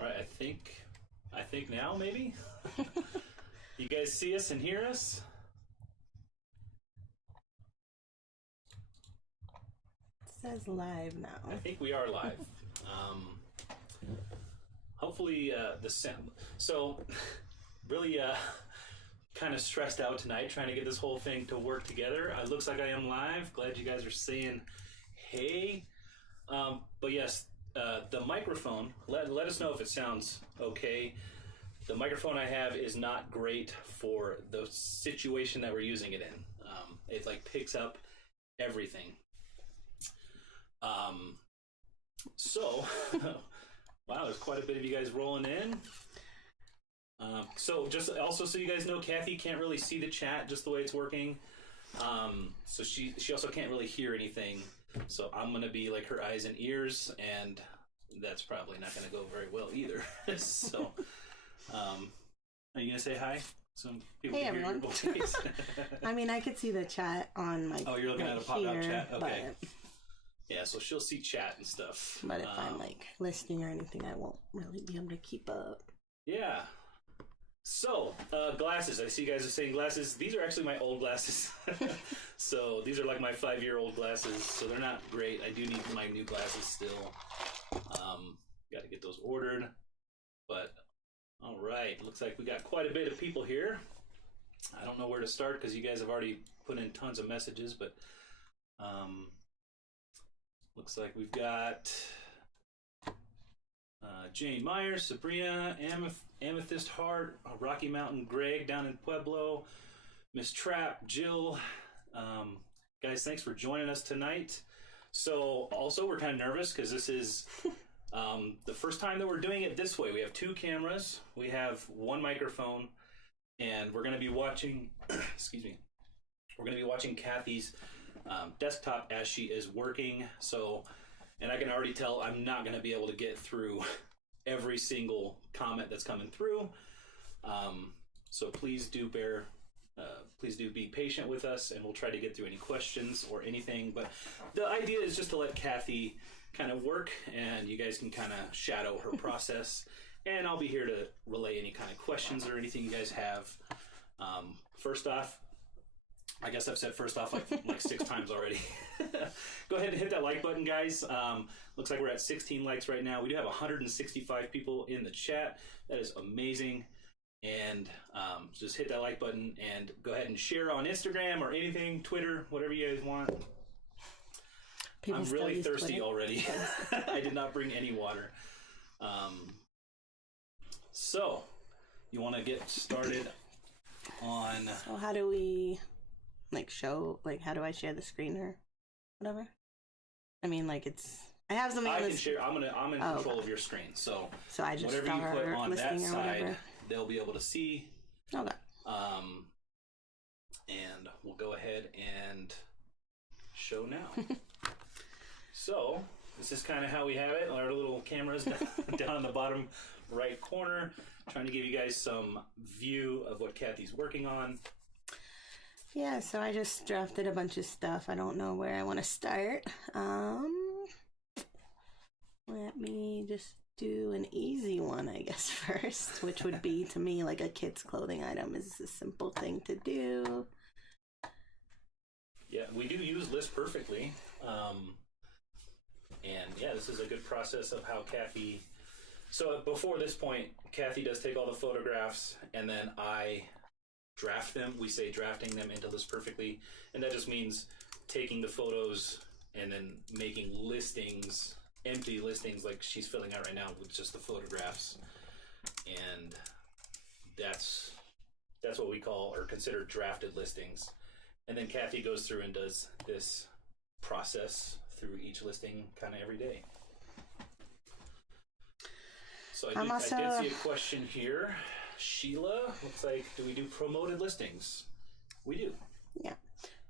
All right, I think now maybe. You guys see us and hear us? It says live now. I think we are live. Hopefully the sound. So, really kind of stressed out tonight trying to get this whole thing to work together. It looks like I am live. Glad you guys are saying hey. But yes, the microphone, let us know if it sounds okay. The microphone I have is not great for the situation that we're using it in. It like picks up everything. So, wow, there's quite a bit of you guys rolling in. So just also so you guys know, Kathy can't really see the chat just the way it's working. So she also can't really hear anything. So I'm going to be like her eyes and ears, and that's probably not going to go very well either. So, are you going to say hi? Some people hey, can everyone. Hear your voice. I mean, I could see the chat on my. Oh, you're looking at a pop-out chat? Okay. But, yeah, so she'll see chat and stuff. but if I'm like listening or anything, I won't really be able to keep up. Yeah. So, glasses. I see you guys are saying glasses. These are actually my old glasses. So, these are like my 5-year-old glasses. So, they're not great. I do need my new glasses still. Got to get those ordered. But, all right. Looks like we got quite a bit of people here. I don't know where to start because you guys have already put in tons of messages. But, looks like we've got Jane Myers, Sabrina, Amethyst Heart, Rocky Mountain Greg down in Pueblo, Miss Trapp, Jill. Guys, thanks for joining us tonight. So also we're kind of nervous because this is the first time that we're doing it this way. We have 2 cameras, we have 1 microphone, and we're going to be watching, excuse me, we're going to be watching Kathy's desktop as she is working. So, and I can already tell I'm not going to be able to get through every single comment that's coming through. So please do be patient with us, and we'll try to get through any questions or anything. But the idea is just to let Kathy kind of work, and you guys can kind of shadow her process. And I'll be here to relay any kind of questions or anything you guys have. First off, I guess I've said first off like 6 times already. Go ahead and hit that like button, guys. Looks like we're at 16 likes right now. We do have 165 people in the chat. That is amazing. And just hit that like button and go ahead and share on Instagram or anything, Twitter, whatever you guys want. I'm really thirsty already. I did not bring any water. So, you want to get started on... So how do we... show, how do I share the screen or whatever? I mean, I have something I on can this. share. I'm in control of your screen, so I just whatever you put on that side, whatever. they'll be able to see. Okay. And we'll go ahead and show now. So this is kind of how we have it. Our little cameras down in the bottom right corner, trying to give you guys some view of what Kathy's working on. Yeah, so I just drafted a bunch of stuff. I don't know where I want to start. Let me just do an easy one, I guess, first, which would be, to me, like a kid's clothing item is a simple thing to do. Yeah, we do use List Perfectly. And yeah, this is a good process of how Kathy... So before this point, Kathy does take all the photographs, and then I draft them. We say drafting them into List Perfectly, and that just means taking the photos and then making listings, empty listings like she's filling out right now with just the photographs. And that's what we call or consider drafted listings. And then Kathy goes through and does this process through each listing kind of every day. So I did see a question here. Sheila, looks like, do we do promoted listings? We do. Yeah,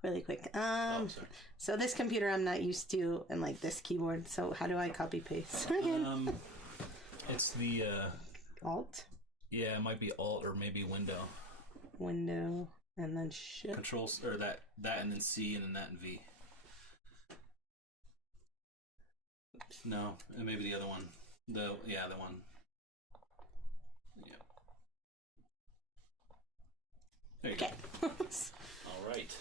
really quick. Sorry. So this computer I'm not used to, and this keyboard. So how do I copy paste? It's the Alt. Yeah, it might be Alt or maybe Window. Window and then Shift. Control or that and then C and then that and V. Oops. No, and maybe the other one. The one. There you Okay. go. All right.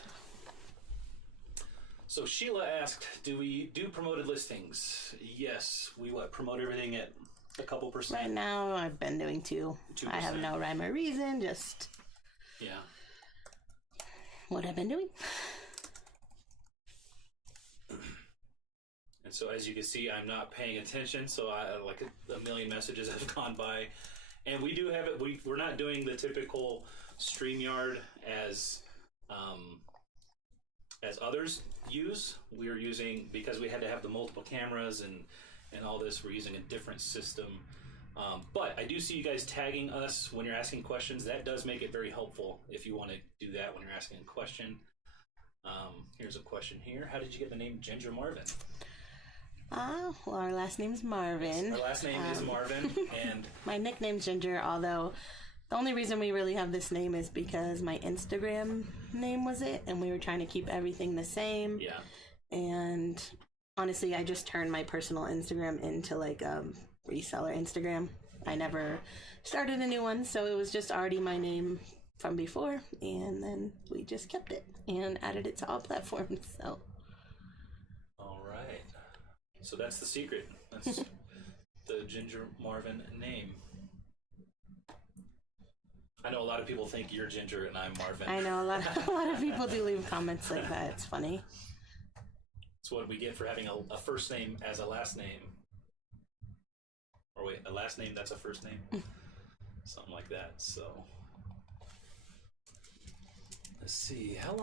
So Sheila asked, do we do promoted listings? Yes, we promote everything at a couple percent. Right now, I've been doing 2%. I have no rhyme or reason, just what I've been doing. And so as you can see, I'm not paying attention, so like a million messages have gone by. And we do have it, we're not doing the typical StreamYard as others use. We are using, because we had to have the multiple cameras and all this, we're using a different system. But I do see you guys tagging us when you're asking questions. That does make it very helpful if you want to do that when you're asking a question. Here's a question here. How did you get the name Ginger Marvin? Well, our last name's Marvin. Our last name is Marvin, and my nickname's Ginger, although the only reason we really have this name is because my Instagram name was it, and we were trying to keep everything the same. Yeah. And honestly, I just turned my personal Instagram into like a reseller Instagram. I never started a new one, so it was just already my name from before, and then we just kept it and added it to all platforms. So. All right. So that's the secret. That's the Ginger Marvin name. I know a lot of people think you're Ginger and I'm Marvin. I know a lot of people do leave comments like that. It's funny. It's what we get for having a first name as a last name. Or wait, a last name that's a first name? Something like that. So let's see. How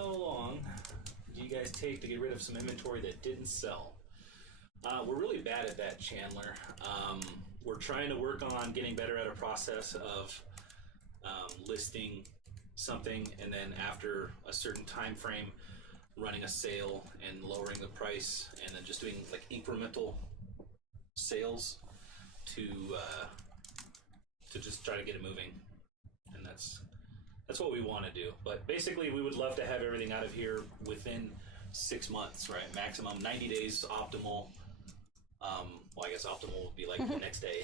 long do you guys take to get rid of some inventory that didn't sell? We're really bad at that, Chandler. We're trying to work on getting better at a process of listing something and then after a certain time frame running a sale and lowering the price and then just doing like incremental sales to just try to get it moving. And that's what we want to do. But basically we would love to have everything out of here within 6 months, right? Maximum 90 days optimal. Well, I guess optimal would be like the next day.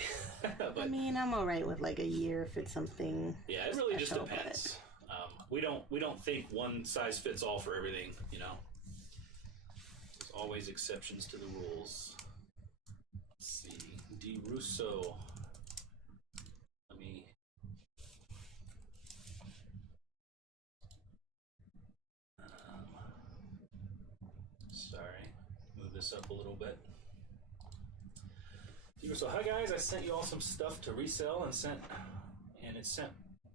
But, I mean, I'm all right with like a year if it's something. Yeah, it really special, just depends. We don't think one size fits all for everything, you know. There's always exceptions to the rules. Let's see, D. Russo. Let me. Sorry, move this up a little bit. So hi guys, I sent you all some stuff to resell and it sent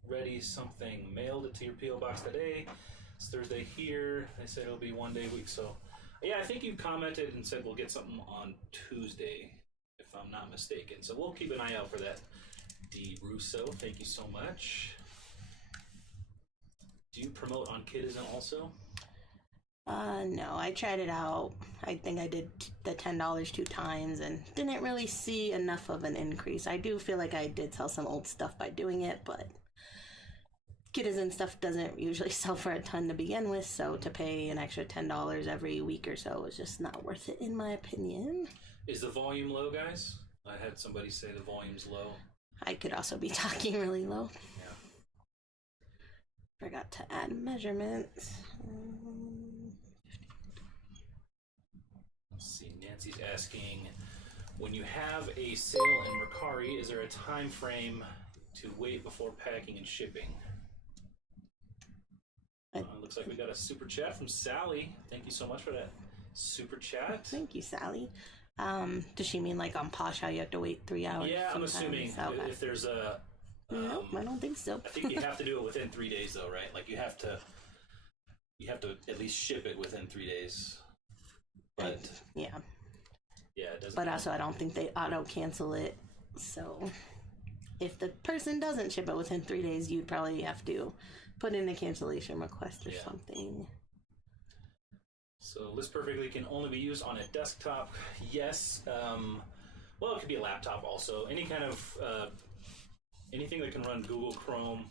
ready something, mailed it to your PO box today. It's Thursday here. They said it'll be 1 day a week. So yeah, I think you commented and said we'll get something on Tuesday, if I'm not mistaken. So we'll keep an eye out for that. D. Russo, thank you so much. Do you promote on Kidizen also? No, I tried it out. I think I did the $10 2 times and didn't really see enough of an increase. I do feel like I did sell some old stuff by doing it, but Kidizen stuff doesn't usually sell for a ton to begin with, so to pay an extra $10 every week or so is just not worth it in my opinion. Is the volume low, guys? I had somebody say the volume's low. I could also be talking really low. Yeah. Forgot to add measurements. Let's see, Nancy's asking, when you have a sale in Mercari, is there a time frame to wait before packing and shipping? Looks like we got a super chat from Sally. Thank you so much for that super chat. Thank you, Sally. Does she mean like on Posh how you have to wait 3 hours? Yeah, I'm assuming if there's a... no, I don't think so. I think you have to do it within 3 days though, right? Like you have to at least ship it within 3 days. But yeah, it doesn't. But also, I don't think they auto cancel it. So, if the person doesn't ship it within 3 days, you'd probably have to put in a cancellation request or something. So, List Perfectly can only be used on a desktop. Yes. Well, it could be a laptop also. Any kind of anything that can run Google Chrome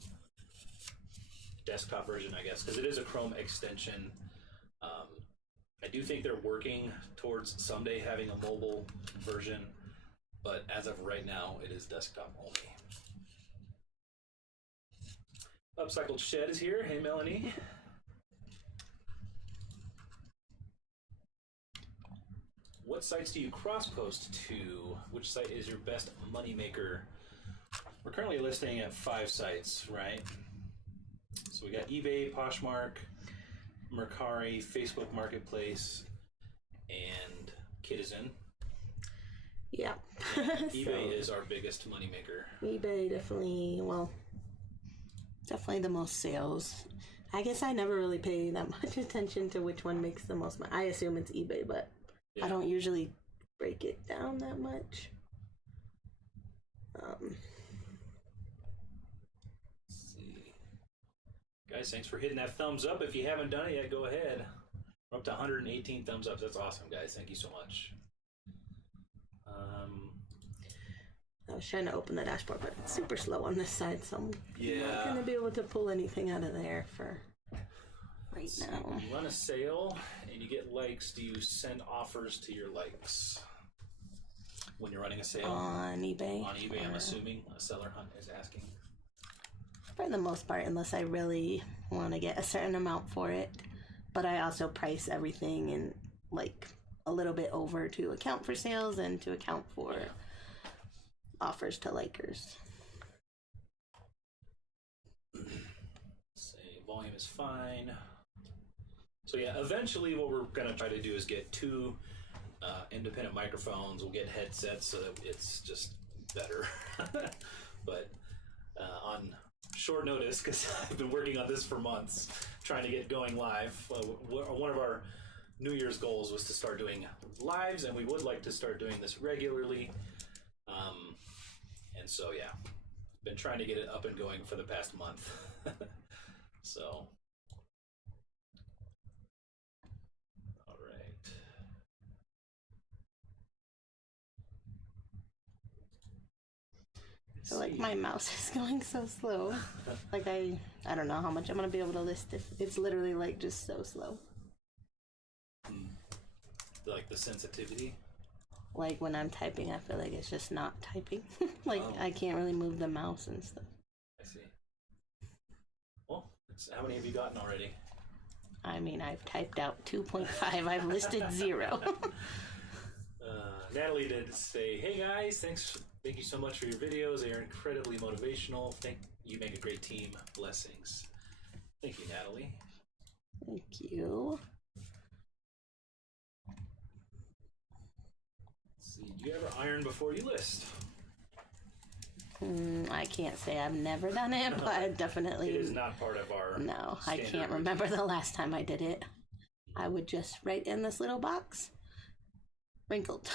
desktop version, I guess, because it is a Chrome extension. I do think they're working towards someday having a mobile version, but as of right now, it is desktop only. Upcycled Shed is here. Hey, Melanie. What sites do you cross-post to? Which site is your best moneymaker? We're currently listing at 5 sites, right? So we got eBay, Poshmark, Mercari, Facebook Marketplace, and Kitizen. Yeah. eBay is our biggest moneymaker. eBay definitely, definitely the most sales. I guess I never really pay that much attention to which one makes the most money. I assume it's eBay, but I don't usually break it down that much. Let's see. Guys, thanks for hitting that thumbs up. If you haven't done it yet, go ahead. We're up to 118 thumbs up. That's awesome, guys. Thank you so much. I was trying to open the dashboard, but it's super slow on this side, so I'm not going to be able to pull anything out of there for right now. You run a sale and you get likes. Do you send offers to your likes when you're running a sale? On eBay. On eBay, I'm assuming. A seller hunt is asking. For the most part, unless I really want to get a certain amount for it. But I also price everything in like a little bit over to account for sales and to account for offers to likers. Say volume is fine. So yeah, eventually what we're going to try to do is get 2 independent microphones. We'll get headsets so that it's just better. But on short notice, because I've been working on this for months, trying to get going live. One of our New Year's goals was to start doing lives, and we would like to start doing this regularly. And so, yeah, been trying to get it up and going for the past month. So, all right. I feel like my mouse is going so slow. Like I don't know how much I'm gonna be able to list if it's literally like just so slow. Like the sensitivity? Like when I'm typing, I feel like it's just not typing. Like I can't really move the mouse and stuff. I see. Well, how many have you gotten already? I mean, I've typed out 2.5. I've listed 0. Natalie did say, "Hey guys, thank you so much for your videos. They are incredibly motivational. You make a great team. Blessings." Thank you, Natalie. Thank you. Do you ever iron before you list? I can't say I've never done it, but I definitely... It is not part of our... No, I can't remember the last time I did it. I would just write in this little box, wrinkled.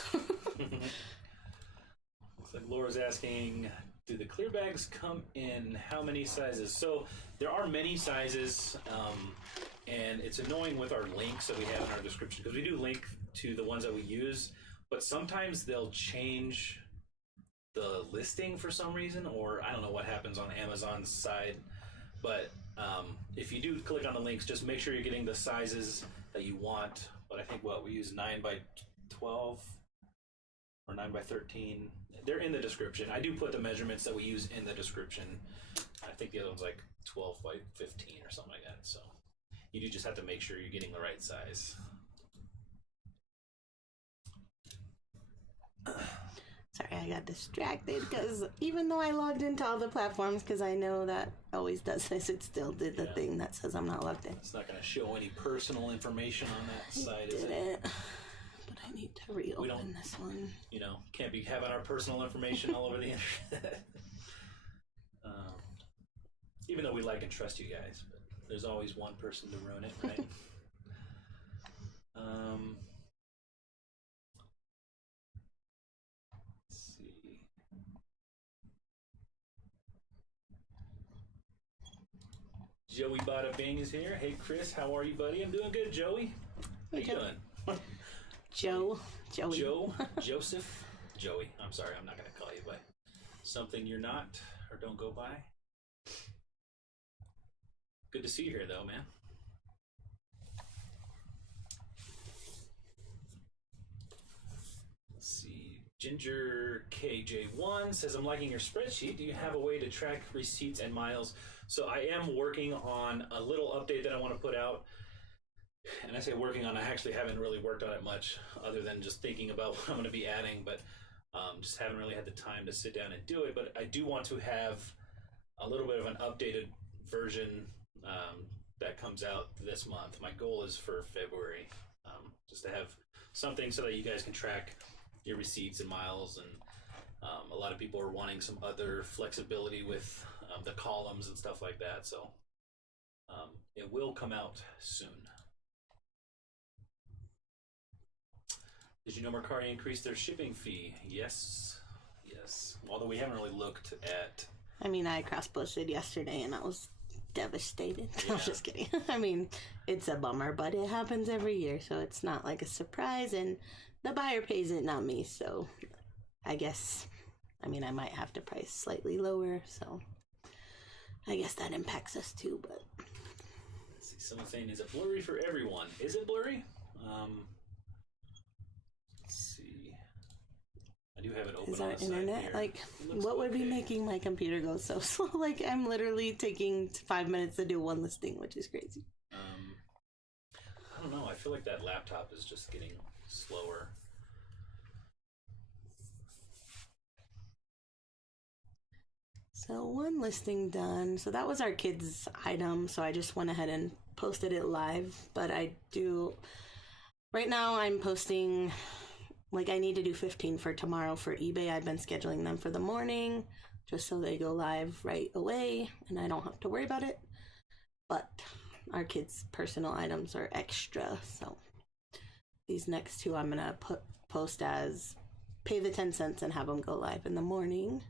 Looks like Laura's asking, do the clear bags come in how many sizes? So there are many sizes, and it's annoying with our links that we have in our description, because we do link to the ones that we use, but sometimes they'll change the listing for some reason, or I don't know what happens on Amazon's side. But if you do click on the links, just make sure you're getting the sizes that you want. But I think we use 9x12 or 9x13. They're in the description. I do put the measurements that we use in the description. I think the other one's like 12x15 or something like that. So you do just have to make sure you're getting the right size. Sorry, I got distracted because even though I logged into all the platforms, because I know that always does this, it still did the thing that says I'm not logged in. It's not going to show any personal information on that site, is it? But I need to reopen this one. You know, can't be having our personal information all over the internet. Even though we like and trust you guys, but there's always one person to ruin it, right? Joey Bada Bing is here. Hey Chris, how are you, buddy? I'm doing good, Joey. How you doing? Joey. Joseph? Joey. I'm sorry, I'm not going to call you by something you're not or don't go by. Good to see you here, though, man. Let's see. Ginger KJ1 says, I'm liking your spreadsheet. Do you have a way to track receipts and miles? So I am working on a little update that I want to put out. And I say working on, I actually haven't really worked on it much other than just thinking about what I'm going to be adding, but just haven't really had the time to sit down and do it. But I do want to have a little bit of an updated version that comes out this month. My goal is for February, just to have something so that you guys can track your receipts and miles. And a lot of people are wanting some other flexibility with the columns and stuff like that. So it will come out soon. Did you know Mercari increased their shipping fee? Yes. Although we haven't really looked at... I mean, I cross-posted yesterday and I was devastated. Yeah. I was just kidding. I mean, it's a bummer, but it happens every year, so it's not like a surprise, and the buyer pays it, not me, so I guess, I mean, I might have to price slightly lower, so I guess that impacts us too, but... Let's see, someone's saying, is it blurry for everyone? Is it blurry? Let's see. I do have it open Is on our the side internet, here. like, what would be making my computer go so slow? Like, I'm literally taking 5 minutes to do one listing, which is crazy. I don't know. I feel like that laptop is just getting slower. So one listing done. So that was our kids' item. So I just went ahead and posted it live. But I do... Right now I'm posting... Like, I need to do 15 for tomorrow for eBay. I've been scheduling them for the morning just so they go live right away and I don't have to worry about it. But our kids' personal items are extra. So these next two I'm going to post as pay the 10 cents and have them go live in the morning.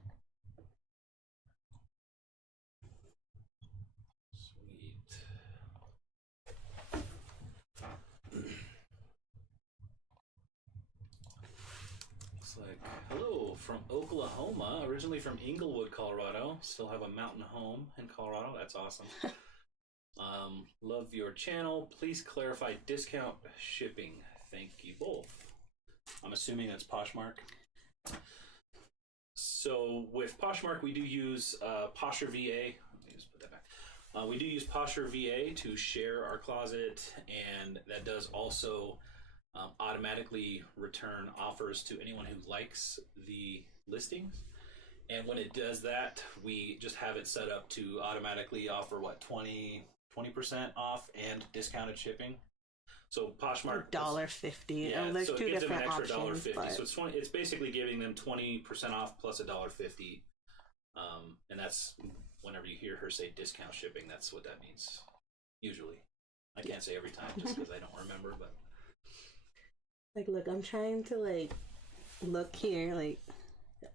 Hello from Oklahoma, originally from Inglewood, Colorado. Still have a mountain home in Colorado. That's awesome. Love your channel. Please clarify discount shipping. Thank you both. I'm assuming that's Poshmark. So with Poshmark, we do use Posher VA. Let me just put that back. We do use Posher VA to share our closet, and that does also automatically return offers to anyone who likes the listings. And when it does that, we just have it set up to automatically offer 20% off and discounted shipping. So Poshmark $1.50. Yeah, oh, there's so two it gives them different an extra options. $1.50. But... So it's basically giving them 20% off plus $1.50. And that's whenever you hear her say discount shipping, that's what that means. Usually, I can't say every time just because I don't remember, but. Like, look, I'm trying to, like, look here, like,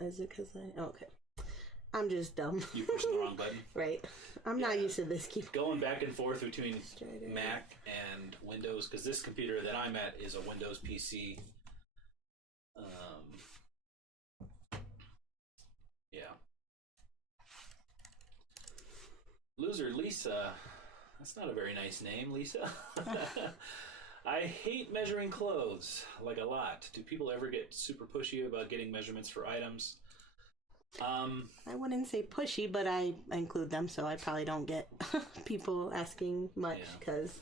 is it because okay. I'm just dumb. You pushed the wrong button. Right. I'm not used to this. Keep going back and forth between Mac and Windows, because this computer that I'm at is a Windows PC. Yeah. Loser Lisa. That's not a very nice name, Lisa. I hate measuring clothes, like a lot. Do people ever get super pushy about getting measurements for items? I wouldn't say pushy, but I include them, so I probably don't get people asking much, because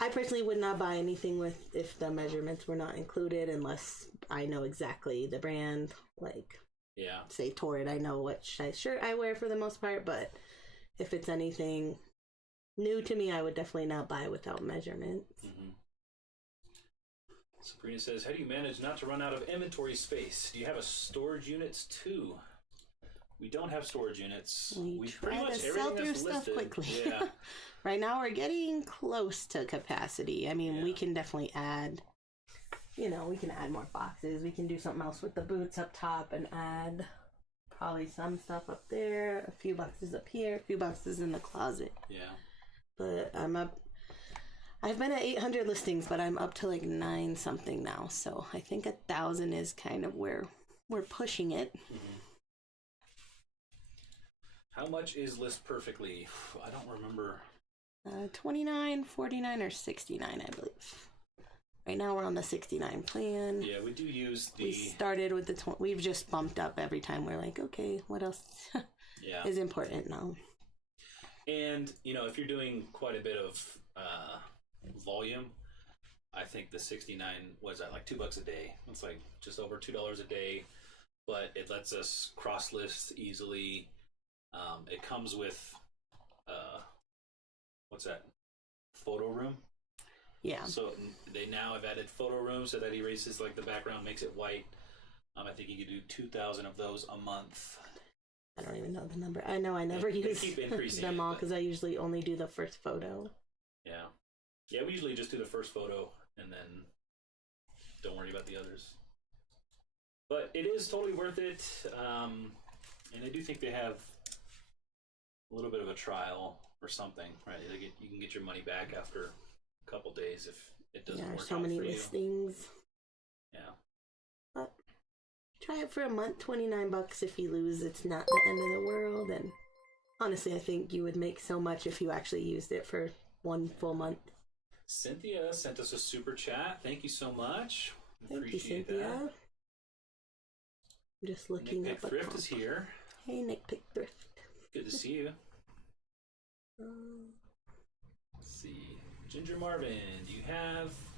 I personally would not buy anything if the measurements were not included unless I know exactly the brand. Like, say Torrid, I know what size shirt I wear for the most part, but if it's anything new to me, I would definitely not buy without measurements. Mm-hmm. Sabrina says, how do you manage not to run out of inventory space? Do you have a storage units too? We don't have storage units. We try to sell through stuff quickly. Yeah. Right now we're getting close to capacity. I mean, we can definitely add, we can add more boxes. We can do something else with the boots up top and add probably some stuff up there, a few boxes up here, a few boxes in the closet. Yeah. But I've been at 800 listings, but I'm up to like 9 something now. So I think 1,000 is kind of where we're pushing it. Mm-hmm. How much is List Perfectly? I don't remember. 29, 49, or 69, I believe. Right now we're on the 69 plan. Yeah, we do use the... We started with the... We've just bumped up every time. We're like, okay, what else yeah. is important now? And, you know, if you're doing quite a bit of volume, I think the 69 was at like $2 a day. It's like just over $2 a day, but it lets us cross list easily. It comes with what's that? Photo room. Yeah. So they now have added photo room so that erases like the background, makes it white. I think you could do 2,000 of those a month. I don't even know the number. I know I never use them all because I usually only do the first photo. Yeah. Yeah, we usually just do the first photo and then don't worry about the others. But it is totally worth it. And I do think they have a little bit of a trial or something, right? You can get your money back after a couple days if it doesn't work out for you. Yeah, so many listings. Yeah. But try it for a month, $29. If you lose, it's not the end of the world. And honestly, I think you would make so much if you actually used it for one full month. Cynthia sent us a super chat. Thank you so much. Thank you, Cynthia. That. I'm just looking Nick up. Thrift is here. Hey, Nick Pick Thrift. Good to see you. Let's see. Ginger Marvin,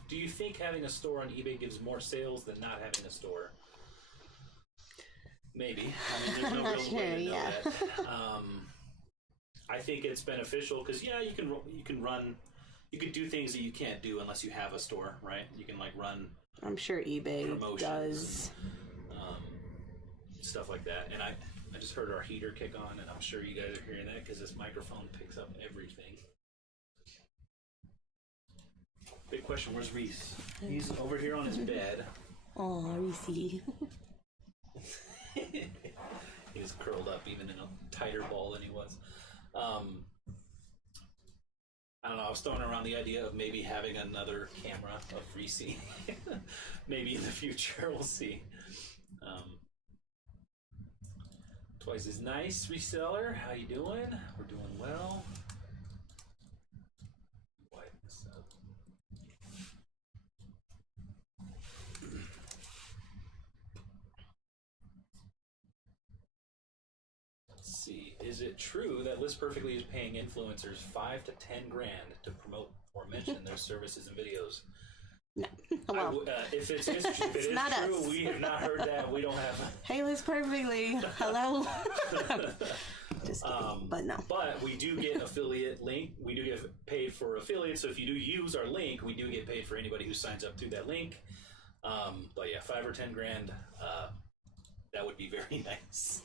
do you think having a store on eBay gives more sales than not having a store? Maybe. I mean, there's no real way to know that. I think it's beneficial because you could do things that you can't do unless you have a store, right? You can like run. I'm sure eBay does stuff like that. And I just heard our heater kick on, and I'm sure you guys are hearing that because this microphone picks up everything. Big question, where's Reese? He's over here on his bed. Oh, Reese. He was curled up even in a tighter ball than he was. I don't know, I was throwing around the idea of maybe having another camera of Reese. Maybe in the future, we'll see. Twice as nice, reseller. How you doing? We're doing well. Wipe this up. Let's see. Is it true that List Perfectly is paying influencers $5 to $10 grand to promote or mention their services and videos? No. Well, if it is true, us. We have not heard that. We don't have. Hey, List Perfectly. Hello. Just kidding, but no. But we do get affiliate link. We do get paid for affiliates. So if you do use our link, we do get paid for anybody who signs up through that link. But yeah, $5 or $10 grand. That would be very nice.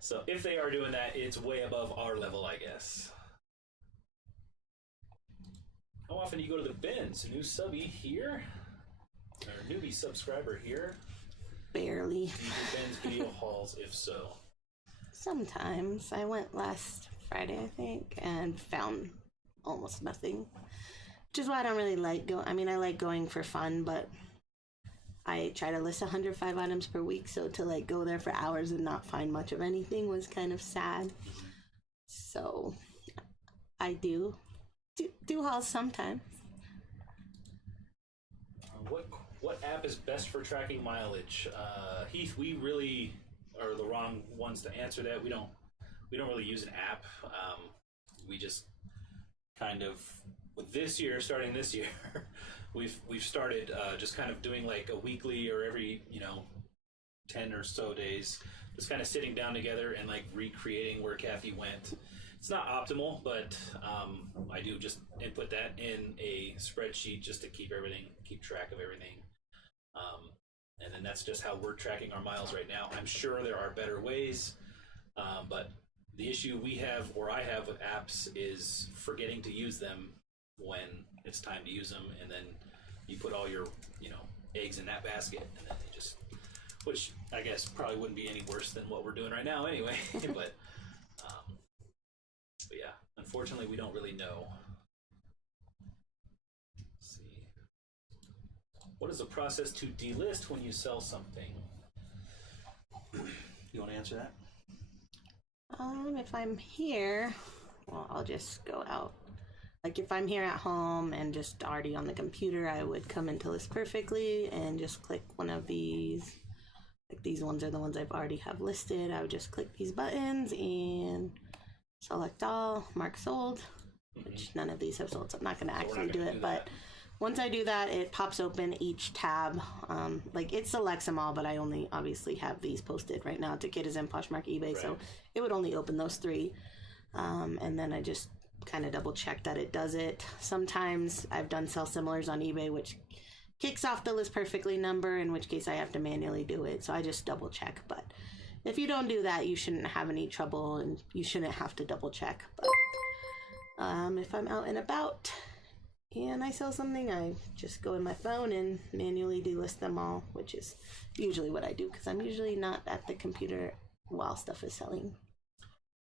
So if they are doing that, it's way above our level, I guess. How often do you go to the bins? New subby here? Or newbie subscriber here? Barely. Do you do bins video hauls? If so? Sometimes. I went last Friday, I think, and found almost nothing. Which is why I don't really like going. I mean, I like going for fun, but I try to list 105 items per week, so to like go there for hours and not find much of anything was kind of sad. So I do hauls sometimes. What app is best for tracking mileage? Heath, we really are the wrong ones to answer that. We don't really use an app. We just kind of starting this year, we've started just kind of doing like a weekly or every 10 or so days, just kind of sitting down together and like recreating where Kathy went. It's not optimal, but I do just input that in a spreadsheet just to keep track of everything. And then that's just how we're tracking our miles right now. I'm sure there are better ways, but the issue I have with apps is forgetting to use them when it's time to use them, and then you put all your eggs in that basket, and then they just, which I guess probably wouldn't be any worse than what we're doing right now anyway. But yeah, unfortunately, we don't really know. Let's see. What is the process to delist when you sell something? You want to answer that? If I'm here, well, I'll just go out. Like if I'm here at home and just already on the computer, I would come into List Perfectly and just click one of these. Like these ones are the ones I've already have listed. I would just click these buttons and select all, mark sold, which none of these have sold, so I'm not going to actually do it. But once I do that, it pops open each tab. Like it selects them all, but I only obviously have these posted right now. Ticket is in Poshmark, eBay, so it would only open those three. And then I just kind of double check that it does it. Sometimes I've done sell similars on eBay, which kicks off the List Perfectly number, in which case I have to manually do it. So I just double check. But if you don't do that, you shouldn't have any trouble, and you shouldn't have to double check. But if I'm out and about and I sell something, I just go in my phone and manually delist them all, which is usually what I do because I'm usually not at the computer while stuff is selling.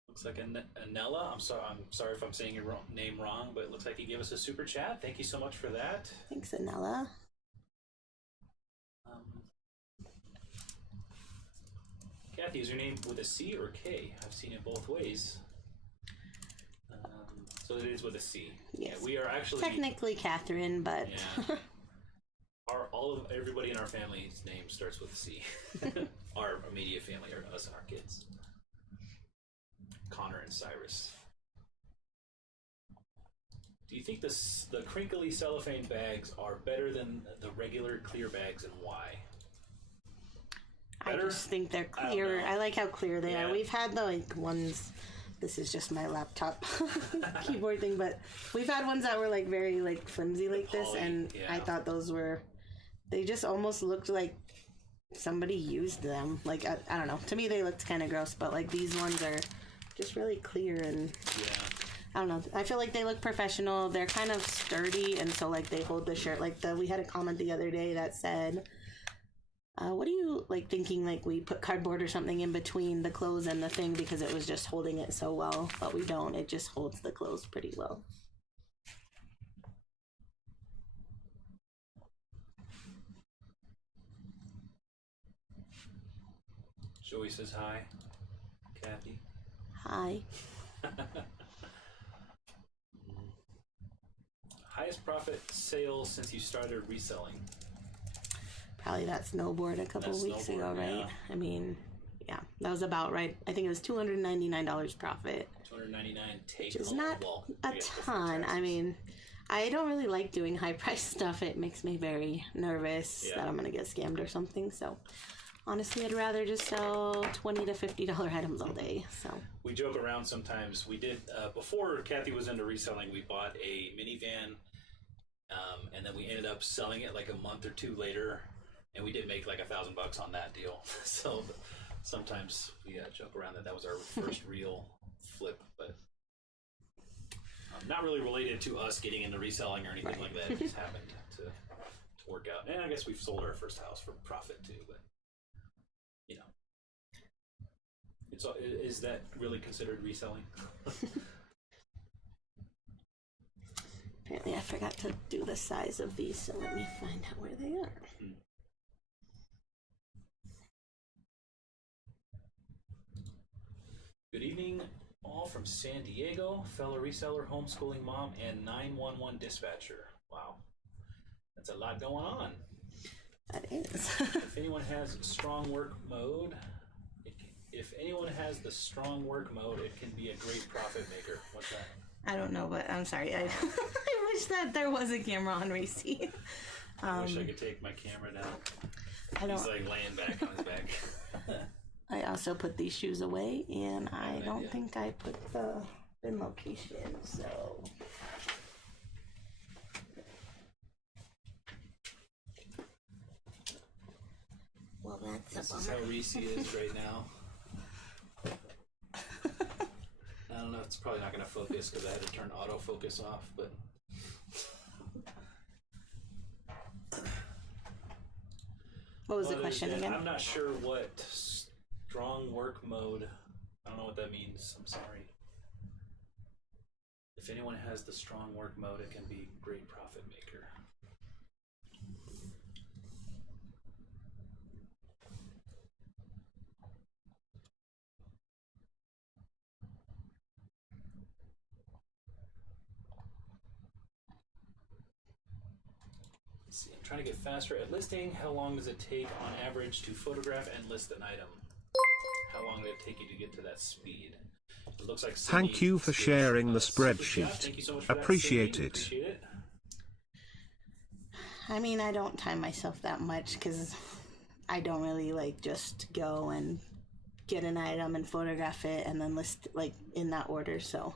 Looks like Anella. I'm sorry if I'm saying your name wrong, but it looks like you gave us a super chat. Thank you so much for that. Thanks, Anella. Kathy, is your name with a C or K? I've seen it both ways. So it is with a C. Yes. Yeah, we are actually technically Catherine, but yeah. Everybody in our family's name starts with a C. Our immediate family, us and our kids. Connor and Cyrus. Do you think the crinkly cellophane bags are better than the regular clear bags, and why? Better? I just think they're clear. I like how clear they are. We've had the ones. This is just my laptop keyboard thing, but we've had ones that were very flimsy like this, and I thought those were. They just almost looked like somebody used them. Like I don't know. To me, they looked kind of gross, but these ones are just really clear and. Yeah. I don't know. I feel like they look professional. They're kind of sturdy, and so they hold the shirt. We had a comment the other day that said, what are you thinking we put cardboard or something in between the clothes and the thing because it was just holding it so well, but we don't. It just holds the clothes pretty well. Joey says hi. Kathy. Hi. Highest profit sales since you started reselling? Probably that snowboard a couple weeks ago, right? Yeah. I mean, yeah, that was about right. I think it was $299 profit. $299 take home. Which is not a ton. I mean, I don't really like doing high price stuff. It makes me very nervous that I'm going to get scammed or something. So honestly, I'd rather just sell $20 to $50 items all day. So we joke around sometimes. We did before Kathy was into reselling. We bought a minivan, and then we ended up selling it a month or two later, and we did make $1,000 on that deal. So sometimes we joke around that was our first real flip, but not really related to us getting into reselling or anything like that. It just happened to work out. And I guess we've sold our first house for profit too, but. Is that really considered reselling? Apparently I forgot to do the size of these, so let me find out where they are. Good evening, all from San Diego, fellow reseller, homeschooling mom, and 911 dispatcher. Wow, that's a lot going on. That is. If anyone has strong work mode... If anyone has the strong work mode, it can be a great profit maker. What's that? I don't know, but I'm sorry. I wish that there was a camera on Racy. I wish I could take my camera down. He's laying back on his back. I also put these shoes away, and I don't think I put the bin location, so... Well, that's This is how Reese is right now. I don't know, it's probably not going to focus because I had to turn autofocus off, but... What was the question again? I'm not sure what strong work mode... I don't know what that means, I'm sorry. If anyone has the strong work mode, it can be a great profit maker. Trying to get faster at listing. How long does it take on average to photograph and list an item? How long did it take you to get to that speed? It looks like Cindy Thank you for did sharing the super chat. spreadsheet. Thank you so much for Appreciate that, it. Cindy. Appreciate it. I mean, I don't time myself that much because I don't really like just go and get an item and photograph it and then list like in that order. So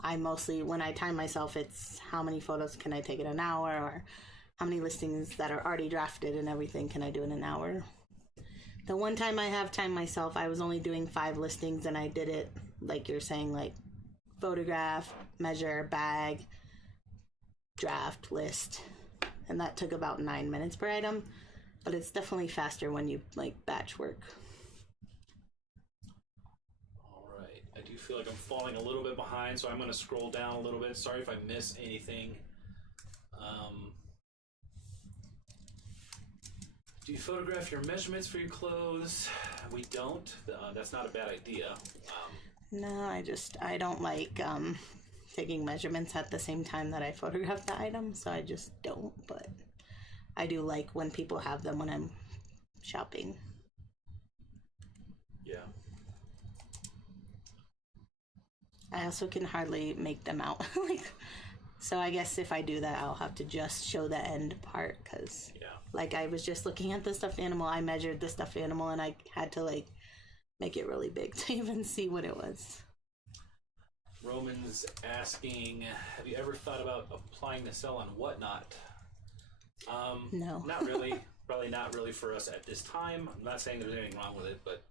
I mostly, when I time myself, it's how many photos can I take in an hour, or how many listings that are already drafted and everything can I do in an hour. The one time I have timed myself, I was only doing 5 listings, and I did it like you're saying, like photograph, measure, bag, draft, list. And that took about 9 minutes per item, but it's definitely faster when you like batch work. All right, I do feel like I'm falling a little bit behind, so I'm going to scroll down a little bit. Sorry if I miss anything. Do you photograph your measurements for your clothes? We don't. That's not a bad idea. No, I don't like taking measurements at the same time that I photograph the item, so I just don't. But I do like when people have them when I'm shopping. Yeah. I also can hardly make them out. So I guess if I do that, I'll have to just show the end part, because like I was just looking at the stuffed animal. I measured the stuffed animal and I had to like make it really big to even see what it was. Roman's asking, have you ever thought about applying to sell on Whatnot? No. Not really. Probably not really for us at this time. I'm not saying there's anything wrong with it, but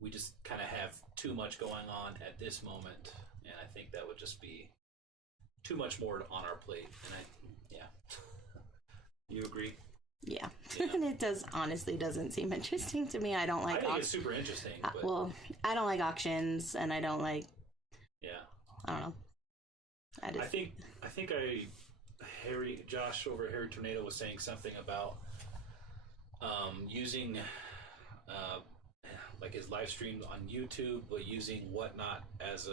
we just kind of have too much going on at this moment, and I think that would just be too much more on our plate. And you agree? Yeah. And it honestly doesn't seem interesting to me. I don't like. I think it's super interesting. But well, I don't like auctions, and I don't like. Yeah. I don't know. I think Josh over at Harry Tornado was saying something about using like his live stream on YouTube, but using Whatnot as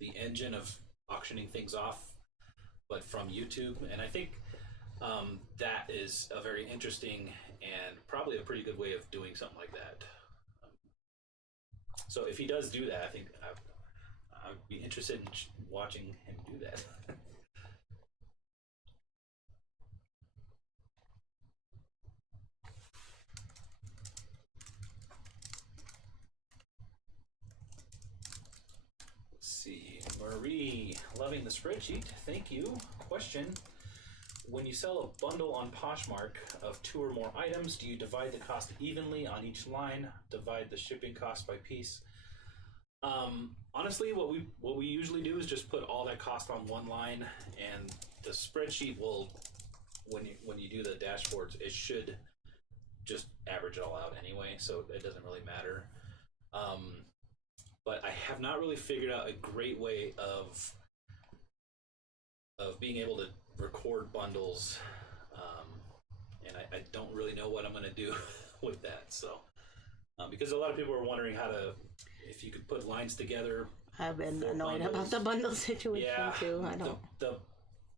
the engine of auctioning things off, but from YouTube. And I think that is a very interesting and probably a pretty good way of doing something like that. So if he does do that, I think I'd be interested in watching him do that. Let's see. Marie, loving the spreadsheet. Thank you. Question. When you sell a bundle on Poshmark of 2 or more items, do you divide the cost evenly on each line? Divide the shipping cost by piece? Honestly, what we usually do is just put all that cost on one line, and the spreadsheet will, when you do the dashboards, it should just average it all out anyway, so it doesn't really matter. But I have not really figured out a great way of being able to record bundles, and I don't really know what I'm going to do with that. So because a lot of people are wondering if you could put lines together. I've been annoyed about the bundle situation too. I don't.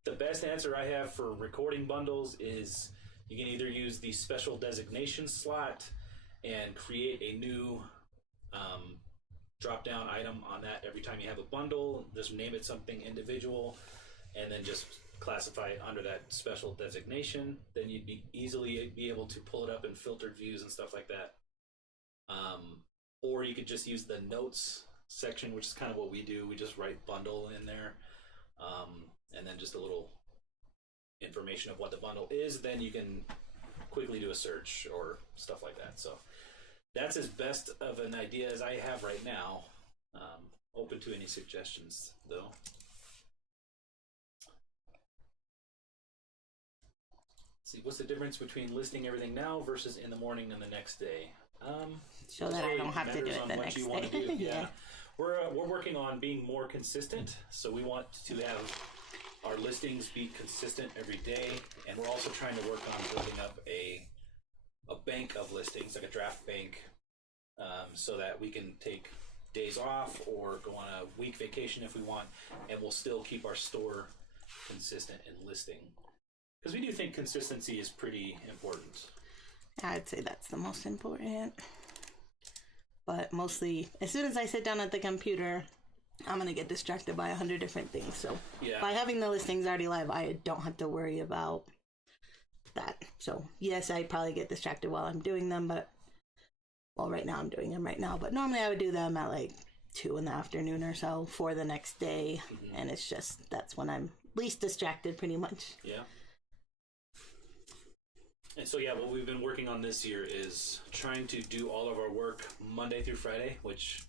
The best answer I have for recording bundles is you can either use the special designation slot and create a new drop down item on that every time you have a bundle. Just name it something individual, and then just classify it under that special designation. Then you'd easily be able to pull it up in filtered views and stuff like that. Or you could just use the notes section, which is kind of what we do. We just write bundle in there, and then just a little information of what the bundle is. Then you can quickly do a search or stuff like that. So that's as best of an idea as I have right now. Open to any suggestions, though. See, what's the difference between listing everything now versus in the morning and the next day? So that I don't have to do it the next day. Yeah. We're working on being more consistent, so we want to have our listings be consistent every day, and we're also trying to work on building up a bank of listings, like a draft bank, so that we can take days off or go on a week vacation if we want, and we'll still keep our store consistent in listing. because we do think consistency is pretty important. I'd say that's the most important. But mostly, as soon as I sit down at the computer, I'm going to get distracted by 100 different things. So by having the listings already live, I don't have to worry about that. So yes, I probably get distracted while I'm doing them, but well, right now I'm doing them right now. But normally I would do them at like 2 in the afternoon or so for the next day. And it's just, that's when I'm least distracted pretty much. Yeah. And so, yeah, what we've been working on this year is trying to do all of our work Monday through Friday, which,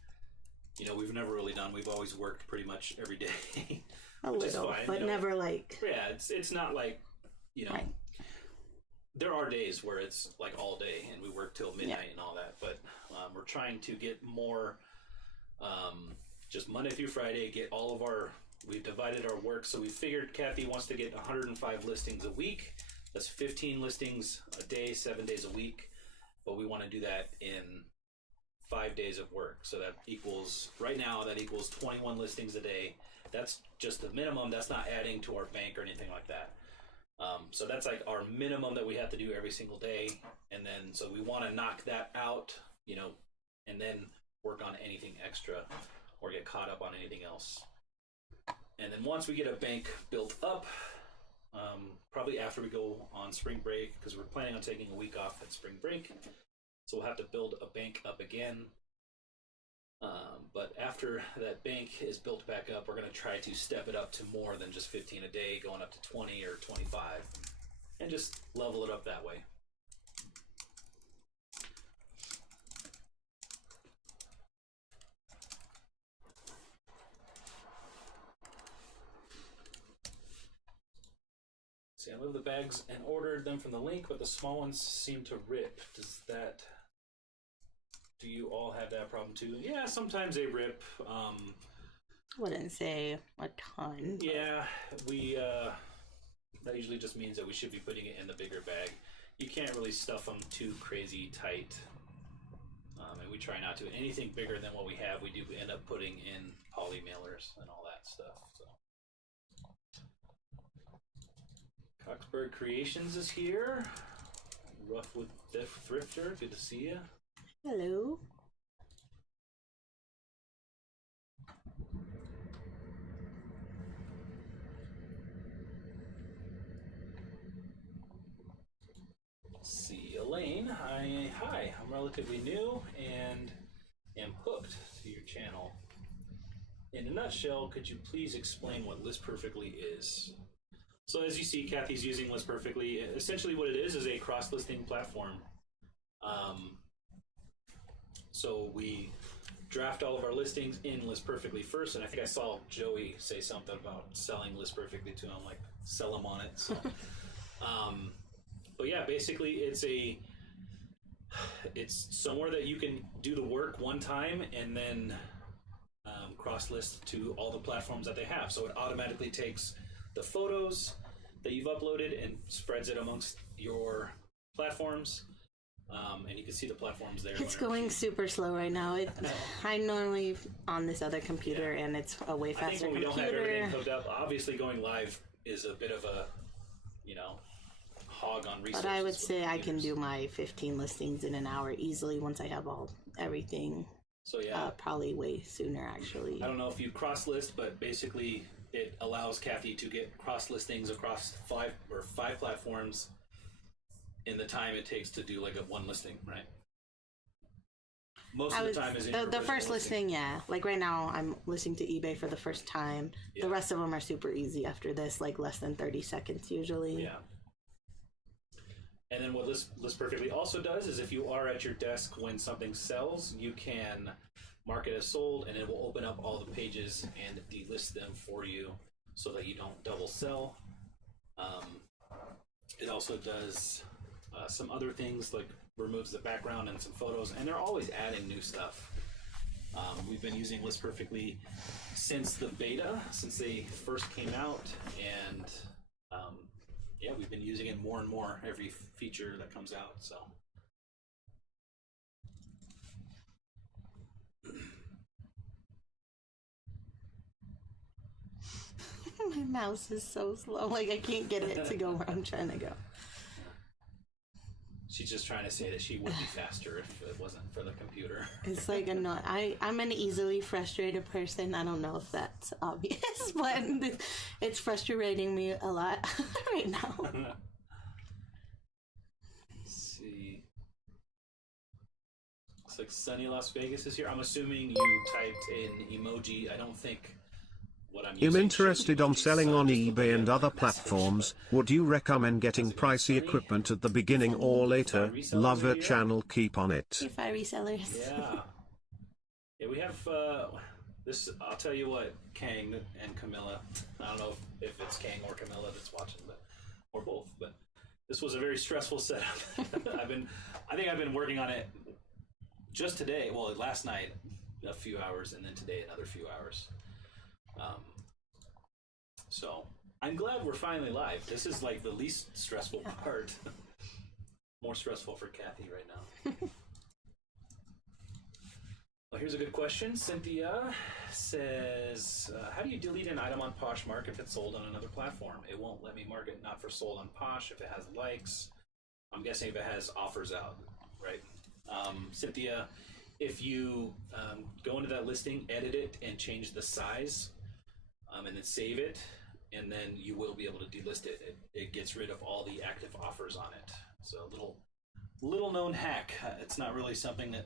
you know, we've never really done. We've always worked pretty much every day. A which little, is fine, but you know? never like... Yeah, it's not like, you know, right. There are days where it's like all day and we work till midnight and all that, but we're trying to get more just Monday through Friday, get all of our... We've divided our work, so we figured Kathy wants to get 105 listings a week. That's 15 listings a day, 7 days a week. But we want to do that in 5 days of work. So that equals, right now, that equals 21 listings a day. That's just the minimum. That's not adding to our bank or anything like that. So that's like our minimum that we have to do every single day. And then, so we want to knock that out, you know, and then work on anything extra or get caught up on anything else. And then once we get a bank built up, probably after we go on spring break, because we're planning on taking a week off at spring break, so we'll have to build a bank up again. But after that bank is built back up, we're going to try to step it up to more than just 15 a day, going up to 20 or 25, and just level it up that way. See, I moved the bags and ordered them from the link, but the small ones seem to rip. Do you all have that problem too? Yeah, sometimes they rip. Wouldn't say a ton. Yeah, that usually just means that we should be putting it in the bigger bag. You can't really stuff them too crazy tight. And we try not to. Anything bigger than what we have, we do end up putting in poly mailers and all that stuff. So. Coxburg Creations is here. Roughwood Thrifter, good to see you. Hello. See Elaine. Hi. I'm relatively new and am hooked to your channel. In a nutshell, could you please explain what List Perfectly is? So as you see, Kathy's using List Perfectly. Essentially what it is a cross-listing platform. So we draft all of our listings in List Perfectly first, and I think I saw Joey say something about selling List Perfectly to him, like sell them on it. So, but yeah, basically it's somewhere that you can do the work one time and then cross-list to all the platforms that they have. So it automatically takes the photos that you've uploaded and spreads it amongst your platforms. And you can see the platforms there. It's going super slow right now. I'm normally on this other computer, and it's a way faster computer. I think when we don't have everything hooked up, obviously going live is a bit of a, hog on resources. But I would say I can do my 15 listings in an hour easily once I have everything. So yeah, probably way sooner actually. I don't know if you cross list, but basically it allows Kathy to get cross listings across five platforms in the time it takes to do like one listing, right? Most of the time is in the first listing, yeah. Like right now, I'm listing to eBay for the first time. Yeah. The rest of them are super easy after this, like less than 30 seconds usually. Yeah. And then what List Perfectly also does is if you are at your desk when something sells, you can mark it as sold, and it will open up all the pages and delist them for you so that you don't double sell. It also does some other things, like removes the background and some photos, and they're always adding new stuff. We've been using List Perfectly since the beta, since they first came out, and yeah, we've been using it more and more every feature that comes out. So My mouse is so slow. Like, I can't get it to go where I'm trying to go. She's just trying to say that she would be faster if it wasn't for the computer. It's like I'm an easily frustrated person. I don't know if that's obvious, but it's frustrating me a lot right now. Let's see. Looks like sunny Las Vegas is here. I'm assuming you typed in emoji. I don't think what I'm using. I'm interested on selling on eBay and other platforms. Would you recommend getting pricey equipment at the beginning or later? Love your channel, keep on it. If resellers. Yeah. Yeah, we have this. I'll tell you what, Kang and Camilla. I don't know if it's Kang or Camilla that's watching, but or both. But this was a very stressful setup. I think I've been working on it just today. Well, last night a few hours, and then today another few hours. So I'm glad we're finally live. This is like the least stressful part. More stressful for Kathy right now. Well, here's a good question. Cynthia says, how do you delete an item on Poshmark if it's sold on another platform? It won't let me mark it not for sold on Posh if it has likes. I'm guessing if it has offers out, right? Cynthia, if you go into that listing, edit it, and change the size, and then save it, and then you will be able to delist it. It gets rid of all the active offers on it. So a little known hack. It's not really something that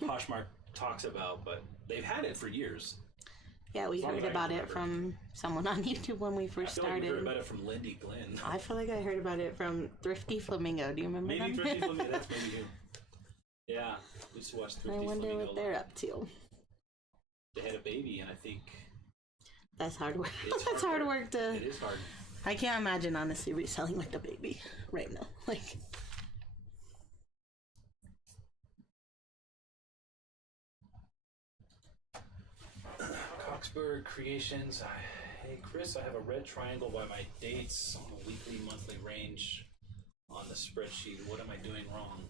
Poshmark talks about, but they've had it for years. Yeah, we heard about it from someone on YouTube when we first started. Like we heard about it from Lindy Glenn. I feel like I heard about it from Thrifty Flamingo. Do you remember maybe them? Thrifty Flamingo, that's maybe you. Yeah, we used to watch Thrifty Flamingo. I wonder what they're up to. They had a baby, and I think... That's hard work. That's hard work to... It is hard. I can't imagine, honestly, reselling with the baby right now. Like... Coxburg Creations. Hey, Chris, I have a red triangle by my dates on a weekly, monthly range on the spreadsheet. What am I doing wrong?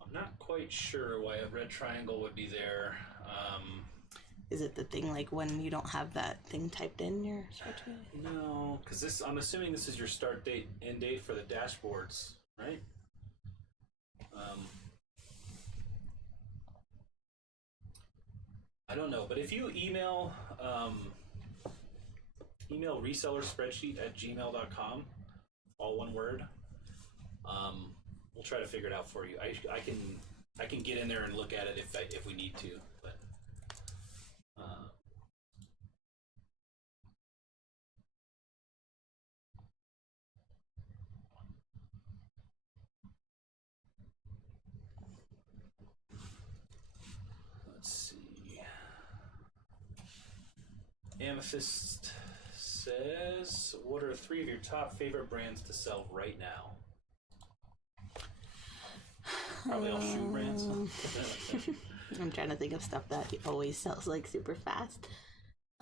I'm not quite sure why a red triangle would be there. Is it the thing like when you don't have that thing typed in your spreadsheet? No, because I'm assuming this is your start date, end date for the dashboards, right? I don't know, but if you email resellerspreadsheet@gmail.com, all one word, we'll try to figure it out for you. I can get in there and look at it if we need to, but let's see. Amethyst says, what are 3 of your top favorite brands to sell right now? Probably all shoe brands. I'm trying to think of stuff that he always sells like super fast.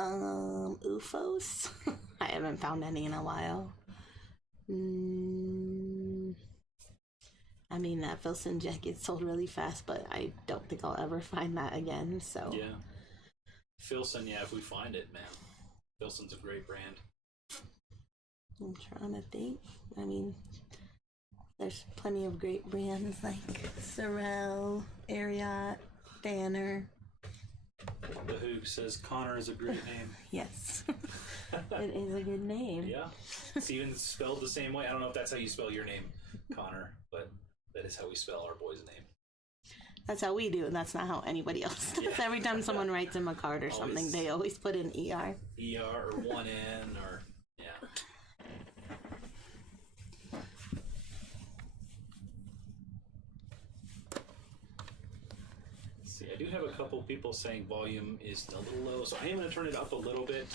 UFOs. I haven't found any in a while. I mean, that Filson jacket sold really fast, but I don't think I'll ever find that again, so... Yeah. Filson, yeah, if we find it, man. Filson's a great brand. I'm trying to think. I mean, there's plenty of great brands like Sorel, Ariat, Danner. The Who says Connor is a great name. Yes. It is a good name. Yeah. It's even spelled the same way. I don't know if that's how you spell your name, Connor, but that is how we spell our boy's name. That's how we do, and that's not how anybody else does. Yeah. Every time someone writes him a card or something, they always put in ER. ER or 1N or, yeah. Let's see, I do have a couple people saying volume is a little low, so I am going to turn it up a little bit.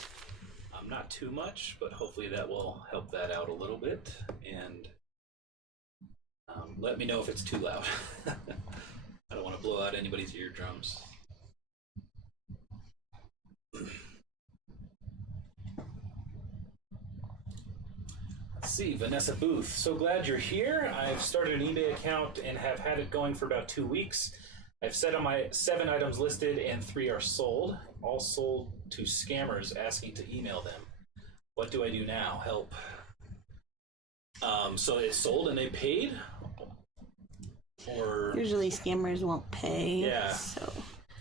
Not too much, but hopefully that will help that out a little bit. And let me know if it's too loud. I don't want to blow out anybody's eardrums. Let's see, Vanessa Booth. So glad you're here. I've started an eBay account and have had it going for about 2 weeks. I've set on my 7 items listed and 3 are sold. All sold to scammers asking to email them. What do I do now? Help. So it sold and they paid? Or Usually scammers won't pay. Yeah. So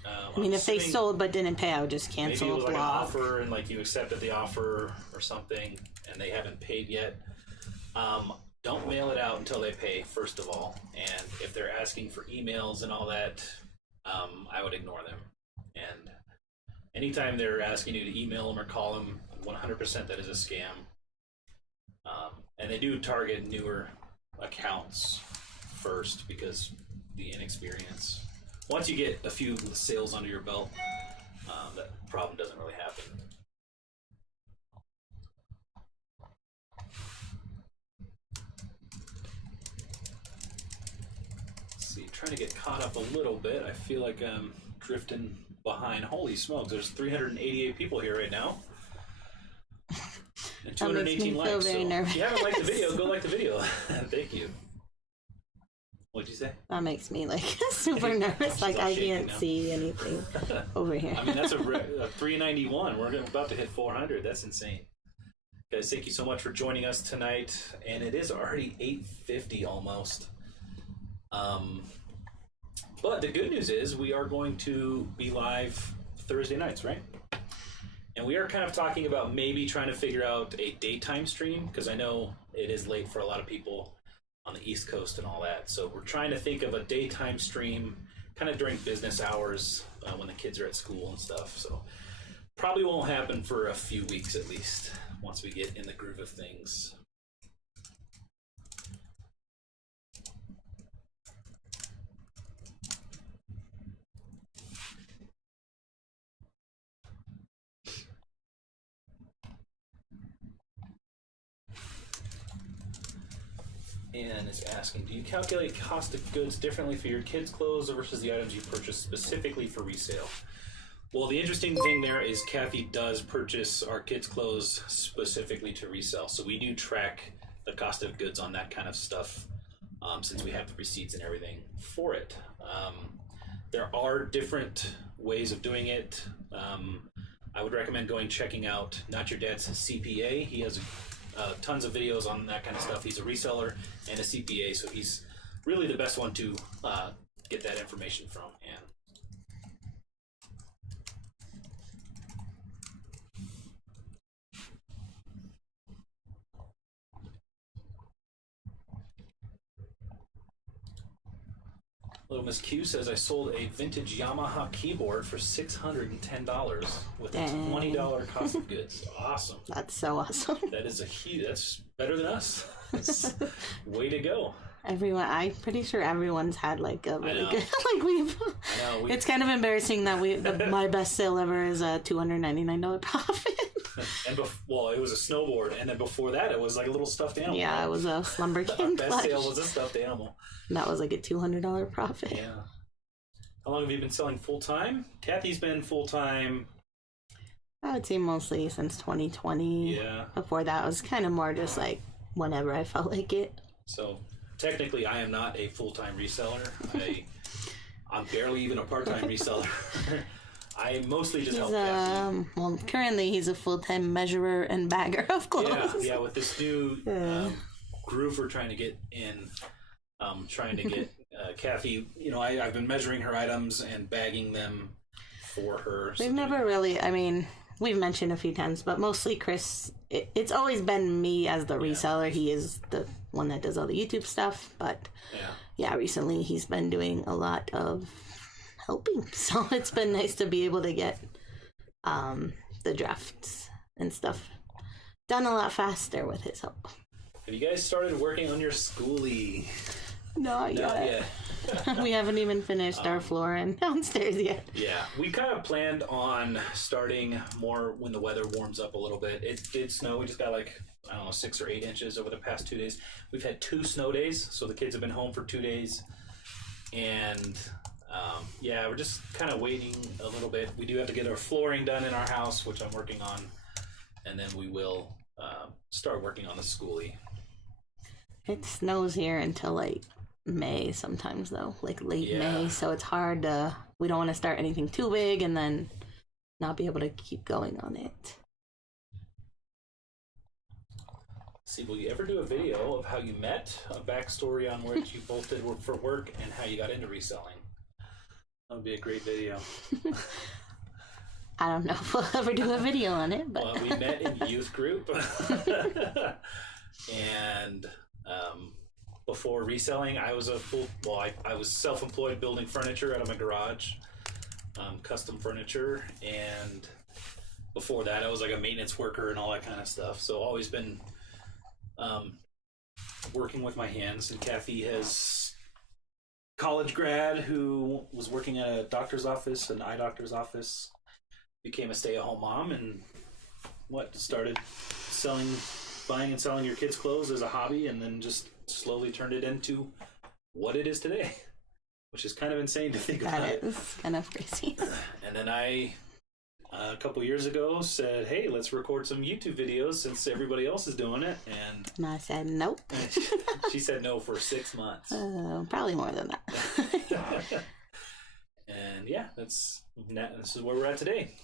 I mean, if they sold but didn't pay, I would just cancel. Maybe it was a like block. an offer and like you accepted the offer or something and they haven't paid yet. Don't mail it out until they pay, first of all. And if they're asking for emails and all that, I would ignore them. And anytime they're asking you to email them or call them, 100% that is a scam. And they do target newer accounts first because the inexperience. Once you get a few sales under your belt, that problem doesn't really happen. Let's see, trying to get caught up a little bit. I feel like I'm drifting behind. Holy smokes, there's 388 people here right now. And 218 likes. So if you haven't liked the video, go like the video. Thank you. What'd you say? That makes me like super nervous. Like I can't see anything over here. I mean, that's a 391. We're about to hit 400. That's insane. Guys, thank you so much for joining us tonight. And it is already 8:50 almost. But the good news is we are going to be live Thursday nights, right? And we are kind of talking about maybe trying to figure out a daytime stream because I know it is late for a lot of people on the East Coast and all that. So we're trying to think of a daytime stream kind of during business hours when the kids are at school and stuff. So probably won't happen for a few weeks at least once we get in the groove of things. And is asking, do you calculate cost of goods differently for your kids' clothes versus the items you purchase specifically for resale? Well, the interesting thing there is Kathy does purchase our kids' clothes specifically to resell. So we do track the cost of goods on that kind of stuff since we have the receipts and everything for it. There are different ways of doing it. I would recommend checking out Not Your Dad's CPA. He has tons of videos on that kind of stuff. He's a reseller and a CPA, so he's really the best one to get that information from. And Little Miss Q says, I sold a vintage Yamaha keyboard for $610 with a $20 cost of goods. Awesome. That's so awesome. That is that's better than us. That's way to go. I'm pretty sure everyone's had like a really good, it's kind of embarrassing that my best sale ever is a $299 profit. And well, it was a snowboard, and then before that, it was like a little stuffed animal. Yeah, it was a Slumber King. Our best sale was a stuffed animal. And that was like a $200 profit. Yeah. How long have you been selling full time? Kathy's been full time. I would say mostly since 2020. Yeah. Before that, it was kind of more just like whenever I felt like it. So technically, I am not a full time reseller. I'm barely even a part time reseller. I mostly just help Kathy. Well, currently he's a full-time measurer and bagger of clothes. Yeah, with this new groove we're trying to get in, trying to get Kathy, I've been measuring her items and bagging them for her. We've never really, we've mentioned a few times, but mostly Chris, it's always been me as the reseller. He is the one that does all the YouTube stuff, but recently he's been doing a lot of helping, so it's been nice to be able to get the drafts and stuff done a lot faster with his help. Have you guys started working on your schoolie? Not yet. We haven't even finished our flooring downstairs yet. Yeah, we kind of planned on starting more when the weather warms up a little bit. It did snow. We just got 6 or 8 inches over the past 2 days. We've had 2 snow days, so the kids have been home for 2 days. And we're just kind of waiting a little bit. We do have to get our flooring done in our house, which I'm working on, and then we will start working on the schoolie. It snows here until May sometimes, though, late May, so it's hard to, we don't want to start anything too big and then not be able to keep going on it. See, will you ever do a video of how you met, a backstory on what you both did for work, and how you got into reselling? That would be a great video. I don't know if we'll ever do a video on it, but well, we met in youth group, and before reselling, I was I was self-employed building furniture out of my garage, custom furniture, and before that, I was like a maintenance worker and all that kind of stuff. So always been working with my hands. And Kathy has college grad who was working at a doctor's office, an eye doctor's office, became a stay-at-home mom, and started buying and selling your kids' clothes as a hobby, and then just slowly turned it into what it is today, which is kind of insane to think about. That is kind of crazy. And then I, a couple years ago, said, hey, let's record some YouTube videos since everybody else is doing it. And I said nope. She said no for 6 months. Probably more than that. And yeah, this is where we're at today.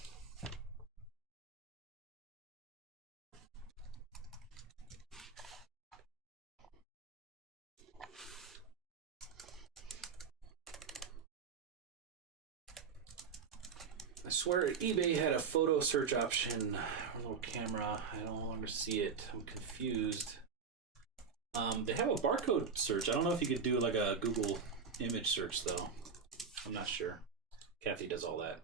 I swear eBay had a photo search option, a little camera. I no longer see it. I'm confused. They have a barcode search. I don't know if you could do like a Google image search though. I'm not sure. Kathy does all that.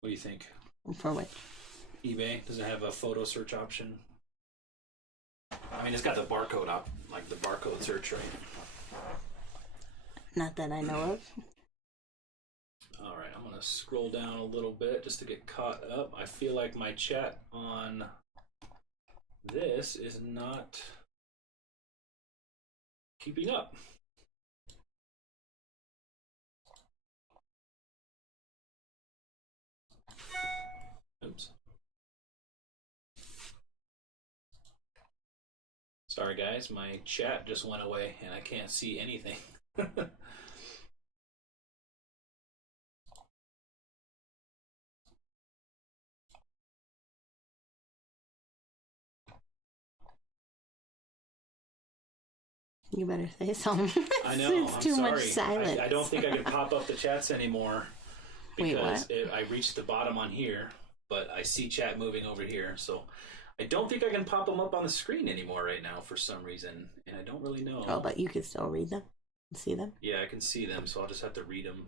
What do you think? For which? eBay, does it have a photo search option? I mean, it's got the barcode like the barcode search, right? Not that I know of. All right, I'm gonna scroll down a little bit just to get caught up. I feel like my chat on this is not keeping up. Oops. Sorry guys, my chat just went away and I can't see anything. You better say something. I know, It's I'm too sorry. much silence. I don't think I can pop up the chats anymore because I reached the bottom on here, but I see chat moving over here. So I don't think I can pop them up on the screen anymore right now for some reason, and I don't really know. Oh, but you can still read them and see them? Yeah, I can see them, so I'll just have to read them.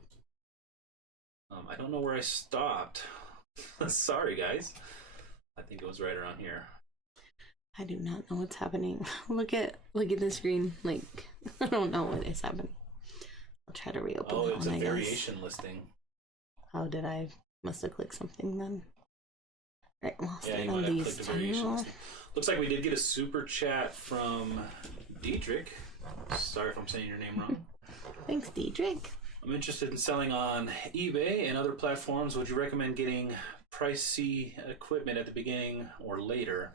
I don't know where I stopped. Sorry, guys. I think it was right around here. I do not know what's happening. Look at the screen. Like, I don't know what is happening. I'll try to reopen Oh, that it was one, a I variation guess. listing. How did I? Must have clicked something then. Right, well, Yeah, you on might have these clicked a variation too. listing. Looks like we did get a super chat from Diedrich. Sorry if I'm saying your name wrong. Thanks, Diedrich. I'm interested in selling on eBay and other platforms. Would you recommend getting pricey equipment at the beginning or later?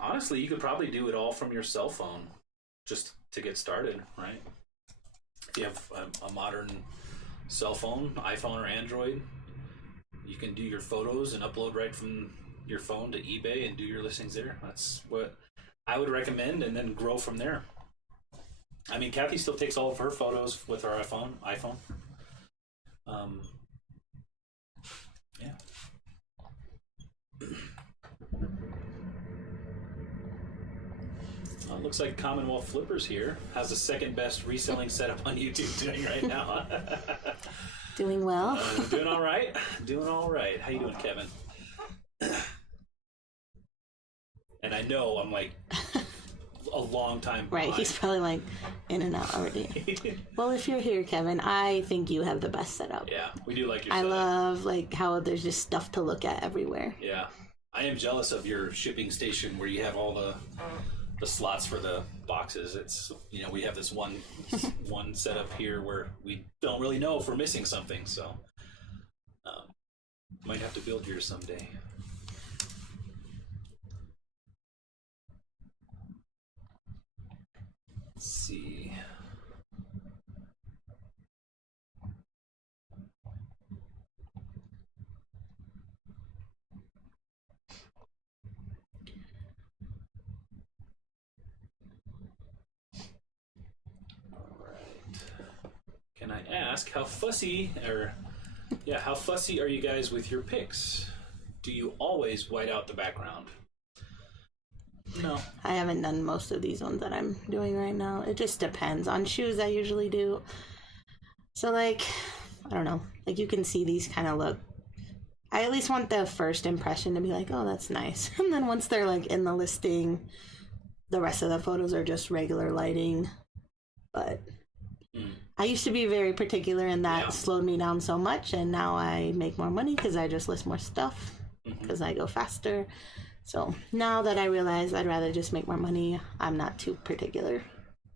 Honestly, you could probably do it all from your cell phone just to get started, right? If you have a modern cell phone, iPhone or Android, you can do your photos and upload right from your phone to eBay and do your listings there. That's what I would recommend, and then grow from there. I mean, Kathy still takes all of her photos with her iPhone. Yeah. Well, it looks like Commonwealth Flippers here has the second best reselling setup on YouTube doing right now. Doing well. Doing all right. Doing all right. How you doing, Kevin? And I know I'm like a long time behind. Right, he's probably like in and out already. Well, if you're here, Kevin, I think you have the best setup. Yeah, we do like your I setup. love like how there's just stuff to look at everywhere. Yeah, I am jealous of your shipping station where you have all the slots for the boxes. It's, you know, we have this one setup here where we don't really know if we're missing something, so might have to build yours someday. Let's see. ask, how fussy are you guys with your pics? Do you always white out the background? No. I haven't done most of these ones that I'm doing right now. It just depends. On shoes, I usually do. So, like, I don't know. Like, you can see these kind of look. I at least want the first impression to be like, oh, that's nice. And then once they're, like, in the listing, the rest of the photos are just regular lighting. But I used to be very particular, and that slowed me down so much. And now I make more money because I just list more stuff because I go faster. So now that I realize I'd rather just make more money, I'm not too particular.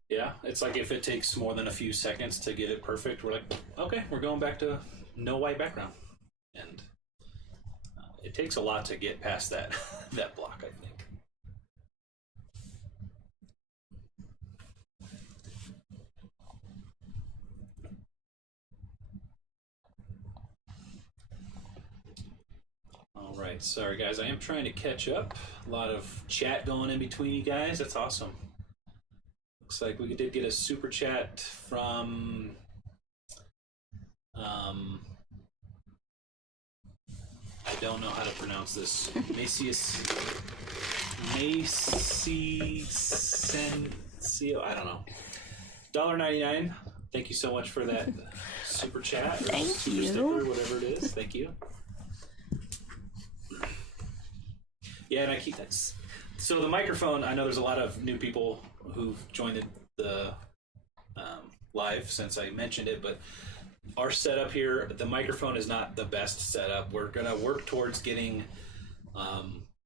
Yeah, it's like if it takes more than a few seconds to get it perfect, we're like, okay, we're going back to no white background. And it takes a lot to get past that that block, I think. All right, sorry guys, I am trying to catch up. A lot of chat going in between you guys. That's awesome. Looks like we did get a super chat from I don't know how to pronounce this. Macy I don't know. $1.99. Thank you so much for that super chat. Or Thank super you. Sticker, whatever it is. Thank you. Yeah, and I keep that. So the microphone, I know there's a lot of new people who've joined the live since I mentioned it, but our setup here, the microphone is not the best setup. We're going to work towards getting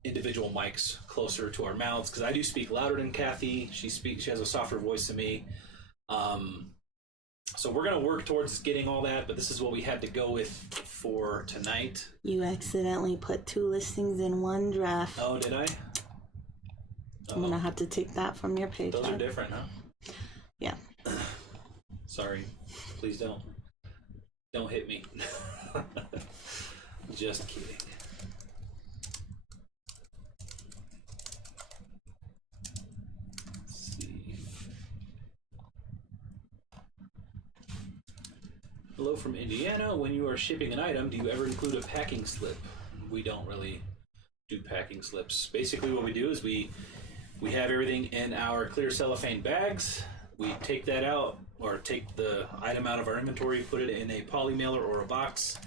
individual mics closer to our mouths, because I do speak louder than Kathy. She has a softer voice than me. So we're going to work towards getting all that, but this is what we had to go with for tonight. You accidentally put 2 listings in one draft. Oh, did I? I'm going to have to take that from your page. Those are different, huh? Yeah. Sorry. Please don't. Don't hit me. Just kidding. Let's see. Hello from Indiana. When you are shipping an item, do you ever include a packing slip? We don't really do packing slips. Basically what we do is we have everything in our clear cellophane bags. We take that out, or take the item out of our inventory, put it in a poly mailer or a box,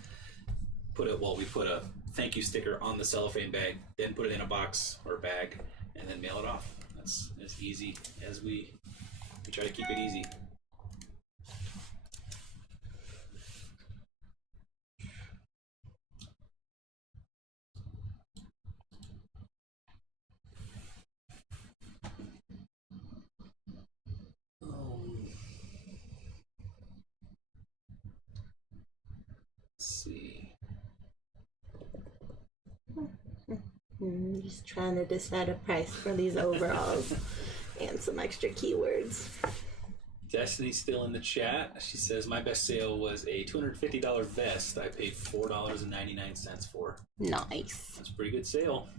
we put a thank you sticker on the cellophane bag, then put it in a box or bag, and then mail it off. That's as easy as we try to keep it easy. Just trying to decide a price for these overalls and some extra keywords. Destiny's still in the chat. She says, my best sale was a $250 vest I paid $4.99 for. Nice. That's a pretty good sale.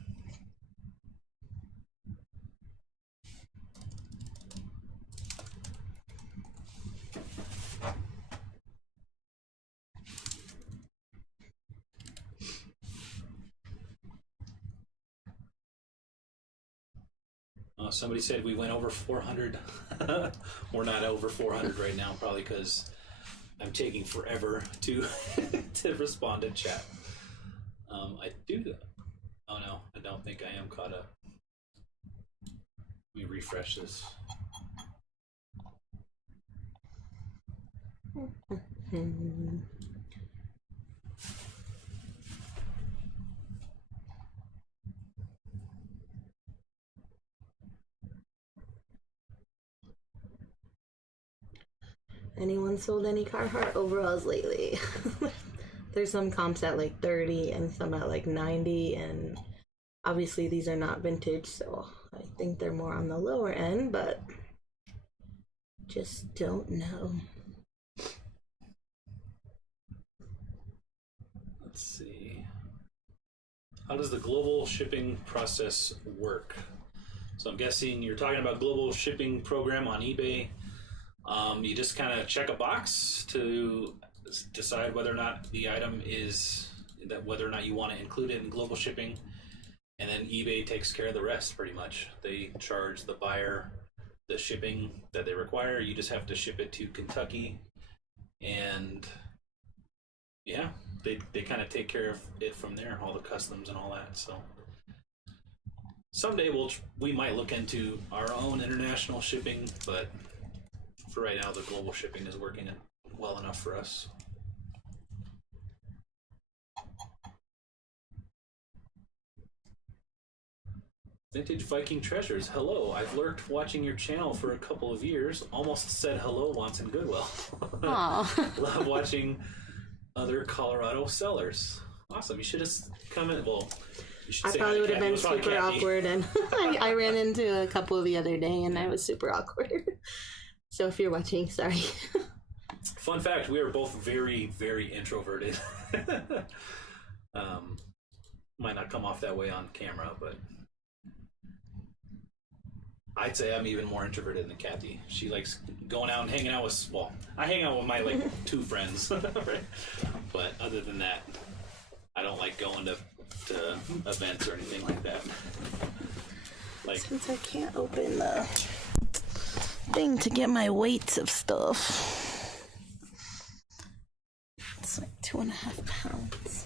Somebody said we went over 400. We're not over 400 right now, probably because I'm taking forever to to respond to chat. I do that. Oh no, I don't think I am caught up. Let me refresh this. Anyone sold any Carhartt overalls lately? There's some comps at like 30 and some at like 90, and obviously these are not vintage, so I think they're more on the lower end, but just don't know. Let's see. How does the global shipping process work? So I'm guessing you're talking about global shipping program on eBay. You just kind of check a box to decide whether or not the item is whether or not you want to include it in global shipping, and then eBay takes care of the rest. Pretty much, they charge the buyer the shipping that they require. You just have to ship it to Kentucky, and yeah, they kind of take care of it from there, all the customs and all that. So someday we might look into our own international shipping, but for right now, the global shipping is working well enough for us. Vintage Viking Treasures. Hello, I've lurked watching your channel for a couple of years. Almost said hello once in Goodwill. Love watching other Colorado sellers. Awesome. You should have come in. Well, you should say I probably would have been Kathy. super awkward, and I ran into a couple the other day, and I was super awkward. So if you're watching, sorry. Fun fact, we are both very, very introverted. Might not come off that way on camera, but I'd say I'm even more introverted than Kathy. She likes going out and hanging out with, well, I hang out with my, like, 2 friends. Right? But other than that, I don't like going to events or anything like that. Like, Since I can't open the thing to get my weights of stuff. It's like 2.5 pounds.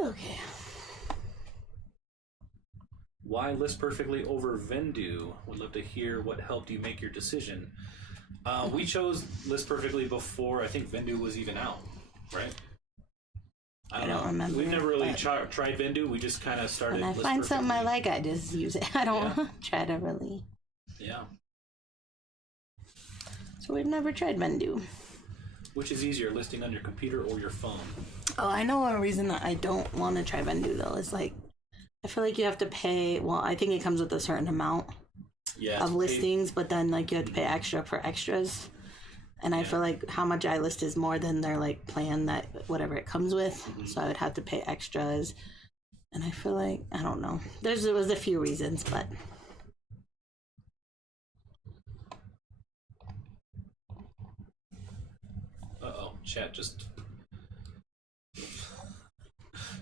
Okay. why list perfectly over Vendu? Would love to hear what helped you make your decision. We chose list perfectly before I think Vendu was even out, right? I don't remember. We've never really tried Vendu. We just kind of started. When I find something I like, I just use it. I don't try to really. Yeah. So we've never tried Vendu. Which is easier, listing on your computer or your phone? Oh, I know one reason that I don't want to try Vendu though is like, I feel like you have to pay. Well, I think it comes with a certain amount of listings, but then like you have to pay extra for extras. And I feel like how much I list is more than their like plan that whatever it comes with. Mm-hmm. So I would have to pay extras. And I feel like, I don't know. There was a few reasons, but. Uh-oh, chat just...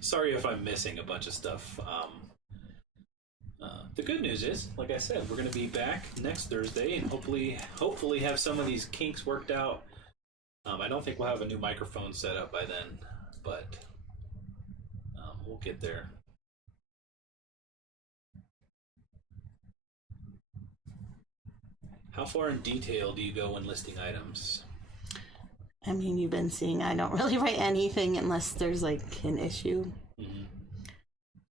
Sorry if I'm missing a bunch of stuff. The good news is, like I said, we're going to be back next Thursday and hopefully have some of these kinks worked out. I don't think we'll have a new microphone set up by then, but we'll get there. How far in detail do you go when listing items? I mean, you've been seeing I don't really write anything unless there's like an issue. Mm-hmm.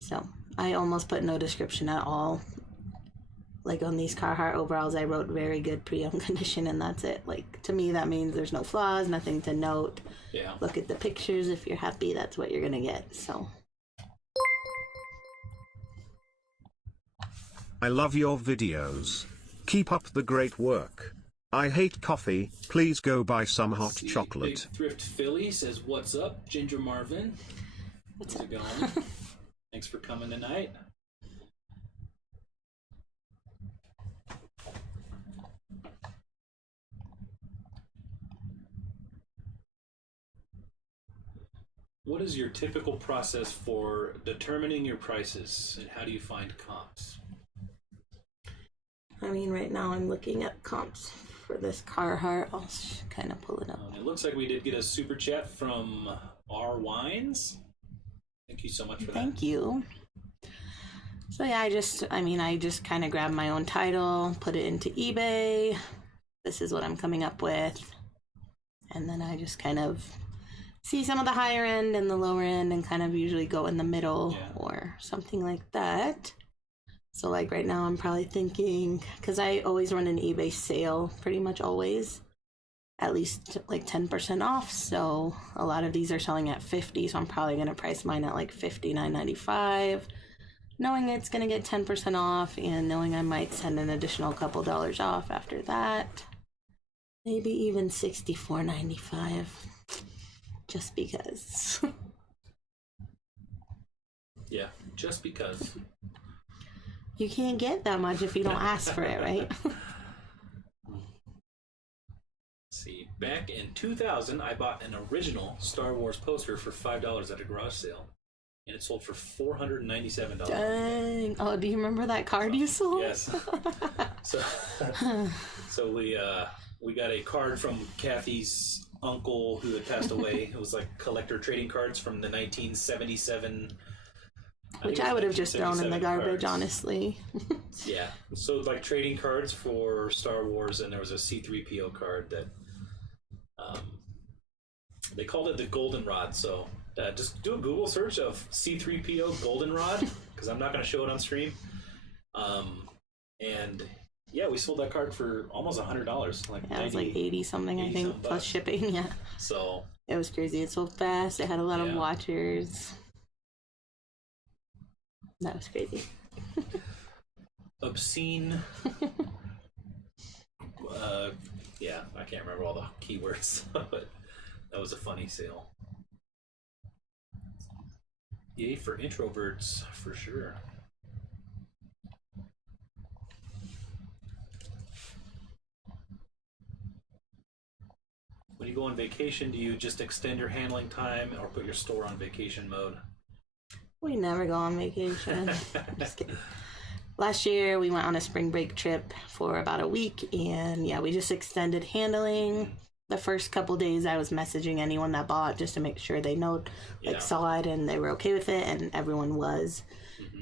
So I almost put no description at all. Like on these Carhartt overalls, I wrote very good pre-owned condition, and that's it. Like to me, that means there's no flaws, nothing to note. Yeah. Look at the pictures. If you're happy, that's what you're gonna get. So. I love your videos. Keep up the great work. I hate coffee. Please go buy some hot chocolate. Big Thrift Philly says, "What's up, Ginger Marvin? How's it going? Thanks for coming tonight." What is your typical process for determining your prices, and how do you find comps? I mean, right now I'm looking at comps for this Carhartt. I'll kind of pull it up. It looks like we did get a super chat from R Wines. Thank you so much for that. Thank you. So yeah, I just kind of grabbed my own title, put it into eBay. This is what I'm coming up with. And then I just kind of see some of the higher end and the lower end and kind of usually go in the middle or something like that. So like right now I'm probably thinking, because I always run an eBay sale, pretty much always, at least like 10% off. So a lot of these are selling at 50, so I'm probably going to price mine at like $59.95, knowing it's going to get 10% off and knowing I might send an additional couple dollars off after that. Maybe even $64.95, just because. Yeah, just because. You can't get that much if you don't ask for it, right? see. Back in 2000, I bought an original Star Wars poster for $5 at a garage sale, and it sold for $497. Dang. Oh, do you remember that card you sold? Yes. So we got a card from Kathy's uncle who had passed away. It was like collector trading cards from the 1977. Which I would have just thrown in the garbage, cards. Honestly. Yeah. So like trading cards for Star Wars, and there was a C-3PO card that they called it the Goldenrod. So just do a Google search of C-3PO Goldenrod, because I'm not going to show it on stream. And yeah, we sold that card for almost $100. Like yeah, it was like 80 something, I think, plus shipping. Yeah. So it was crazy. It sold fast. It had a lot of watchers. That was crazy. Obscene. Yeah, I can't remember all the keywords, but that was a funny sale. Yay for introverts, for sure. When you go on vacation, do you just extend your handling time or put your store on vacation mode? We never go on vacation. Just kidding. Last year, we went on a spring break trip for about a week, and yeah, we just extended handling. The first couple days, I was messaging anyone that bought just to make sure they saw it and they were okay with it, and everyone was.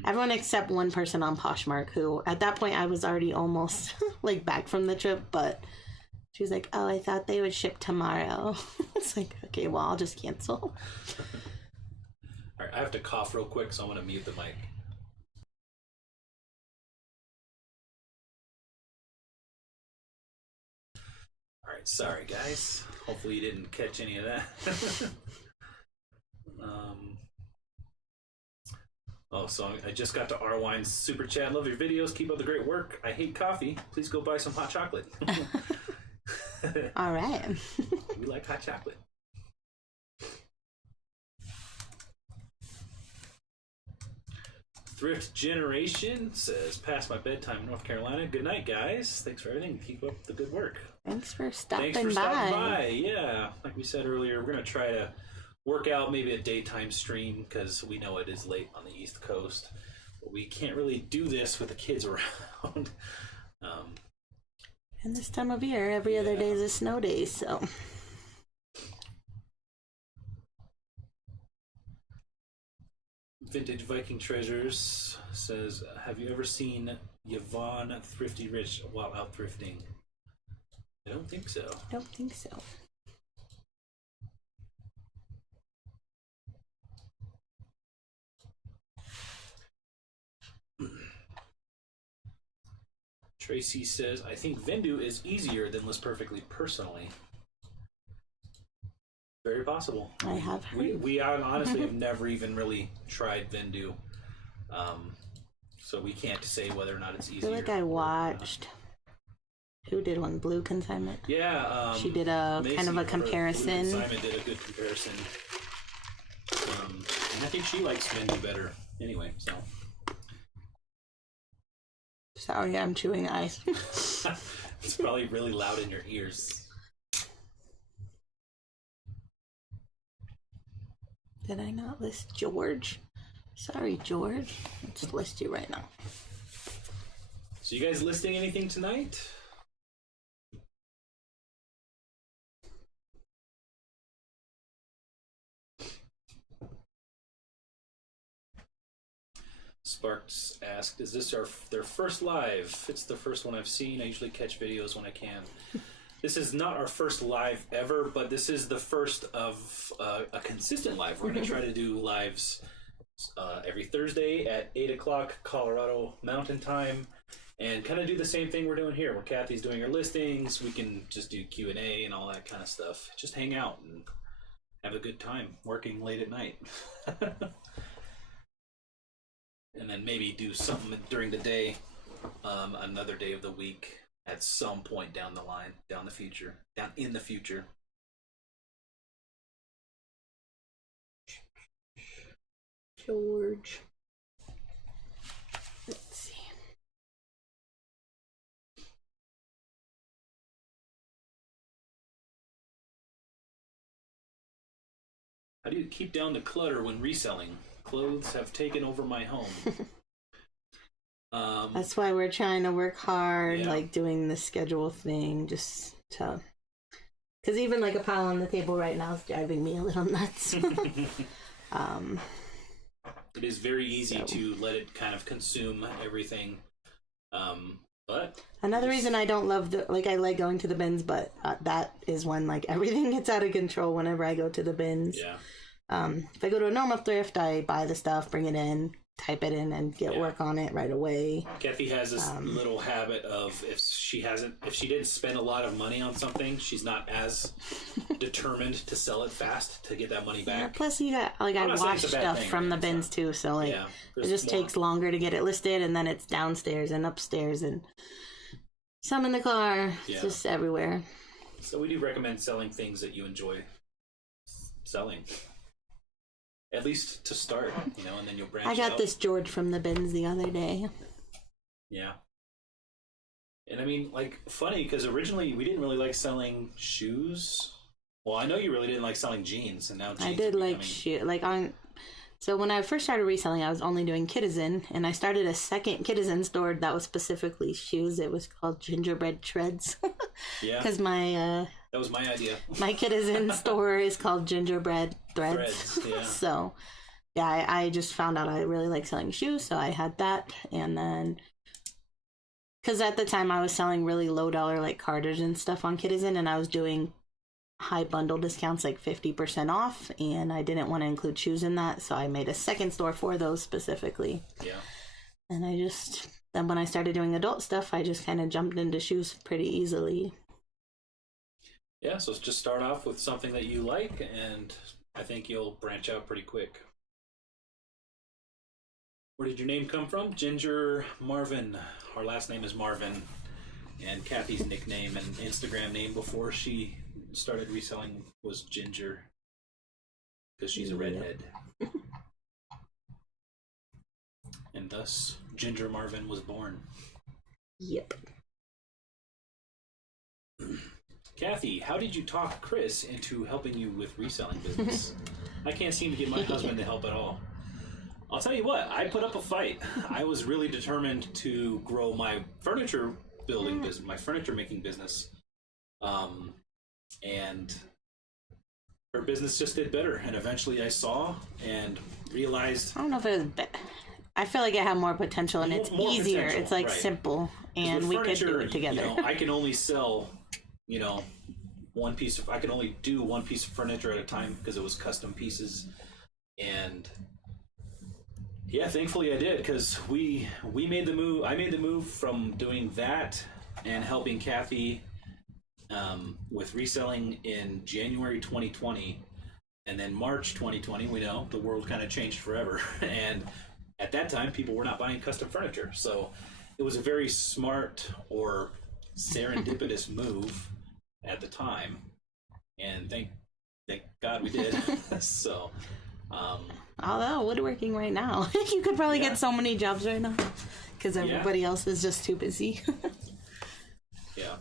Everyone except one person on Poshmark, who at that point I was already almost like back from the trip, but she was like, "Oh, I thought they would ship tomorrow." It's like, okay, well, I'll just cancel. All right, I have to cough real quick, so I'm going to mute the mic. All right, sorry guys. Hopefully you didn't catch any of that. So I just got to Arwine's super chat. Love your videos. Keep up the great work. I hate coffee. Please go buy some hot chocolate. All right. We like hot chocolate. Thrift Generation says, past my bedtime in North Carolina. Good night, guys. Thanks for everything. Keep up the good work. Thanks for stopping Thanks for by. stopping by. Yeah, like we said earlier, we're going to try to work out maybe a daytime stream because we know it is late on the East Coast. But we can't really do this with the kids around. And this time of year, every other day is a snow day, so... Vintage Viking Treasures says, have you ever seen Yvonne Thrifty Rich while out thrifting? I don't think so. I don't think so. Tracy says, I think Vendu is easier than List Perfectly personally. Very possible. I have heard. We honestly have never even really tried Vendu. So we can't say whether or not it's easier. I feel like I watched... Who did one? Blue Consignment? Yeah. She did a Macy, kind of a comparison. Blue Consignment did a good comparison. And I think she likes Vendu better anyway, so... Sorry, I'm chewing ice. It's probably really loud in your ears. Did I not list George? Sorry, George. I'll just list you right now. So you guys listing anything tonight? Sparks asked, is this their first live? It's the first one I've seen. I usually catch videos when I can. This is not our first live ever, but this is the first of a consistent live. We're going to try to do lives every Thursday at 8 o'clock Colorado Mountain Time, and kind of do the same thing we're doing here, where Kathy's doing her listings. We can just do Q&A and all that kind of stuff. Just hang out and have a good time working late at night. And then maybe do something during the day, another day of the week at some point down the line, down in the future. George. Let's see. do you keep down the clutter when reselling? Clothes have taken over my home. That's why we're trying to work hard, like doing the schedule thing, just to... Because even like a pile on the table right now is driving me a little nuts. It is very easy to let it kind of consume everything. But another reason I don't love I like going to the bins, but that is when like everything gets out of control whenever I go to the bins. Yeah. If I go to a normal thrift, I buy the stuff, bring it in, type it in, and get work on it right away. Kathy has this little habit of if she didn't spend a lot of money on something, she's not as determined to sell it fast to get that money back. Yeah, plus you got I wash stuff from the bins too, so it just takes longer to get it listed, and then it's downstairs and upstairs and some in the car. It's just everywhere. So we do recommend selling things that you enjoy selling. At least to start, and then you'll branch out. I got this George from the bins the other day. Yeah. And I mean, funny, because originally we didn't really like selling shoes. Well, I know you really didn't like selling jeans, and now jeans I did like shoes. So when I first started reselling, I was only doing Kitizen, and I started a second Kitizen store that was specifically shoes. It was called Gingerbread Treads. Yeah. Because that was my idea. My Kitizen store is called Gingerbread Threads. Yeah. So, yeah, I just found out I really like selling shoes, so I had that. And then, because at the time I was selling really low dollar like Carters and stuff on Kitizen, and I was doing high bundle discounts like 50% off, and I didn't want to include shoes in that, so I made a second store for those specifically. Yeah. And then when I started doing adult stuff, I just kind of jumped into shoes pretty easily. Yeah, so just start off with something that you like, and I think you'll branch out pretty quick. Where did your name come from? Ginger Marvin. Our last name is Marvin, and Kathy's nickname and Instagram name before she started reselling was Ginger, because she's a redhead. And thus, Ginger Marvin was born. Yep. Kathy, how did you talk Chris into helping you with reselling business? I can't seem to get my husband to help at all. I'll tell you what, I put up a fight. I was really determined to grow my furniture building business, my furniture making business. And her business just did better. And eventually I saw and realized... I don't know if it was I feel like it had more potential, and it's easier. It's like simple, and we could do it together. I can only sell... I could only do one piece of furniture at a time because it was custom pieces. And yeah, thankfully I did, because we made the move. I made the move from doing that and helping Kathy with reselling in January 2020, and then March 2020, we know the world kind of changed forever. And at that time, people were not buying custom furniture. So it was a very smart or serendipitous move at the time, and thank God we did. So although woodworking right now, you could probably get so many jobs right now because everybody else is just too busy. Yeah,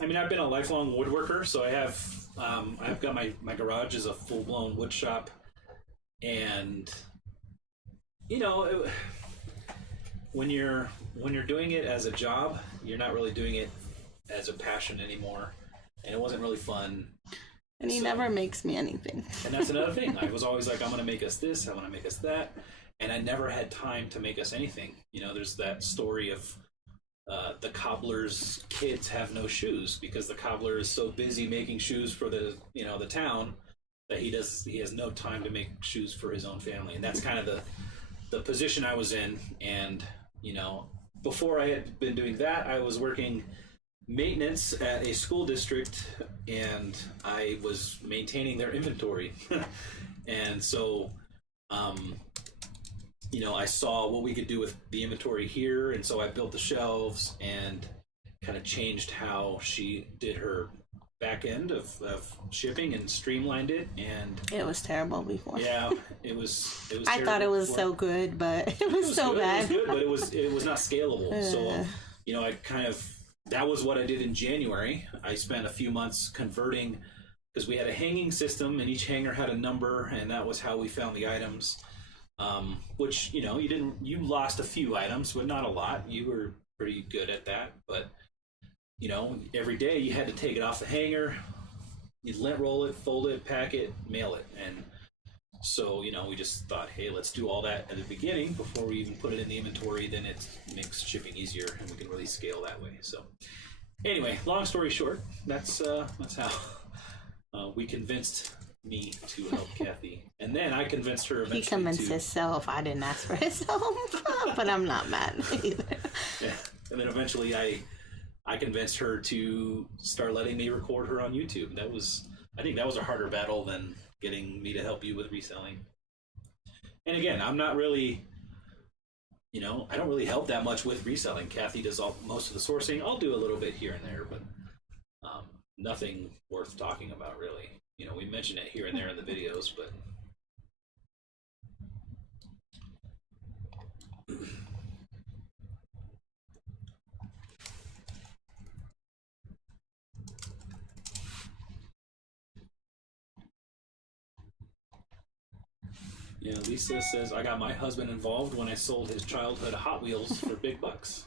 I mean, I've been a lifelong woodworker, so I've got my garage is a full-blown wood shop, and when you're doing it as a job, you're not really doing it as a passion anymore, and it wasn't really fun. And he never makes me anything. And that's another thing. I was always like, I'm going to make us this, I want to make us that, and I never had time to make us anything. There's that story of the cobbler's kids have no shoes because the cobbler is so busy making shoes for the town that he has no time to make shoes for his own family. And that's kind of the position I was in. And before I had been doing that, I was working maintenance at a school district, and I was maintaining their inventory. And so I saw what we could do with the inventory here, and so I built the shelves and kind of changed how she did her back end of shipping and streamlined it. And it was terrible before. Yeah, it was I thought it was so good, but it was so good. bad. It was good, but it was not scalable. So I kind of, that was what I did in January. I spent a few months converting, because we had a hanging system, and each hanger had a number, and that was how we found the items. Which, you know, you lost a few items, but not a lot. You were pretty good at that. But, you know, every day you had to take it off the hanger, you'd lint roll it, fold it, pack it, mail it. And so, you know, we just thought, hey, let's do all that at the beginning before we even put it in the inventory. Then it makes shipping easier, and we can really scale that way. So anyway, long story short, that's how we convinced me to help Kathy, and then I convinced her eventually. He convinced himself. I didn't ask for his help, but I'm not mad either. Yeah, and then eventually I convinced her to start letting me record her on YouTube. I think that was a harder battle than getting me to help you with reselling. And again, I'm not really, you know, I don't really help that much with reselling. Kathy does most of the sourcing. I'll do a little bit here and there, but nothing worth talking about, really. You know, we mention it here and there in the videos, but yeah, Lisa says, I got my husband involved when I sold his childhood Hot Wheels for big bucks.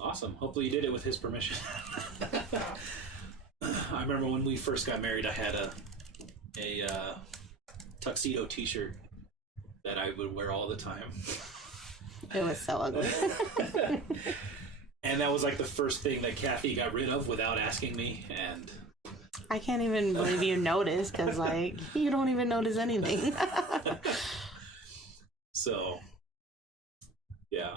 Awesome. Hopefully you did it with his permission. I remember when we first got married, I had a tuxedo t-shirt that I would wear all the time. It was so ugly. And that was like the first thing that Kathy got rid of without asking me. And I can't even believe you noticed, because like you don't even notice anything. So, yeah.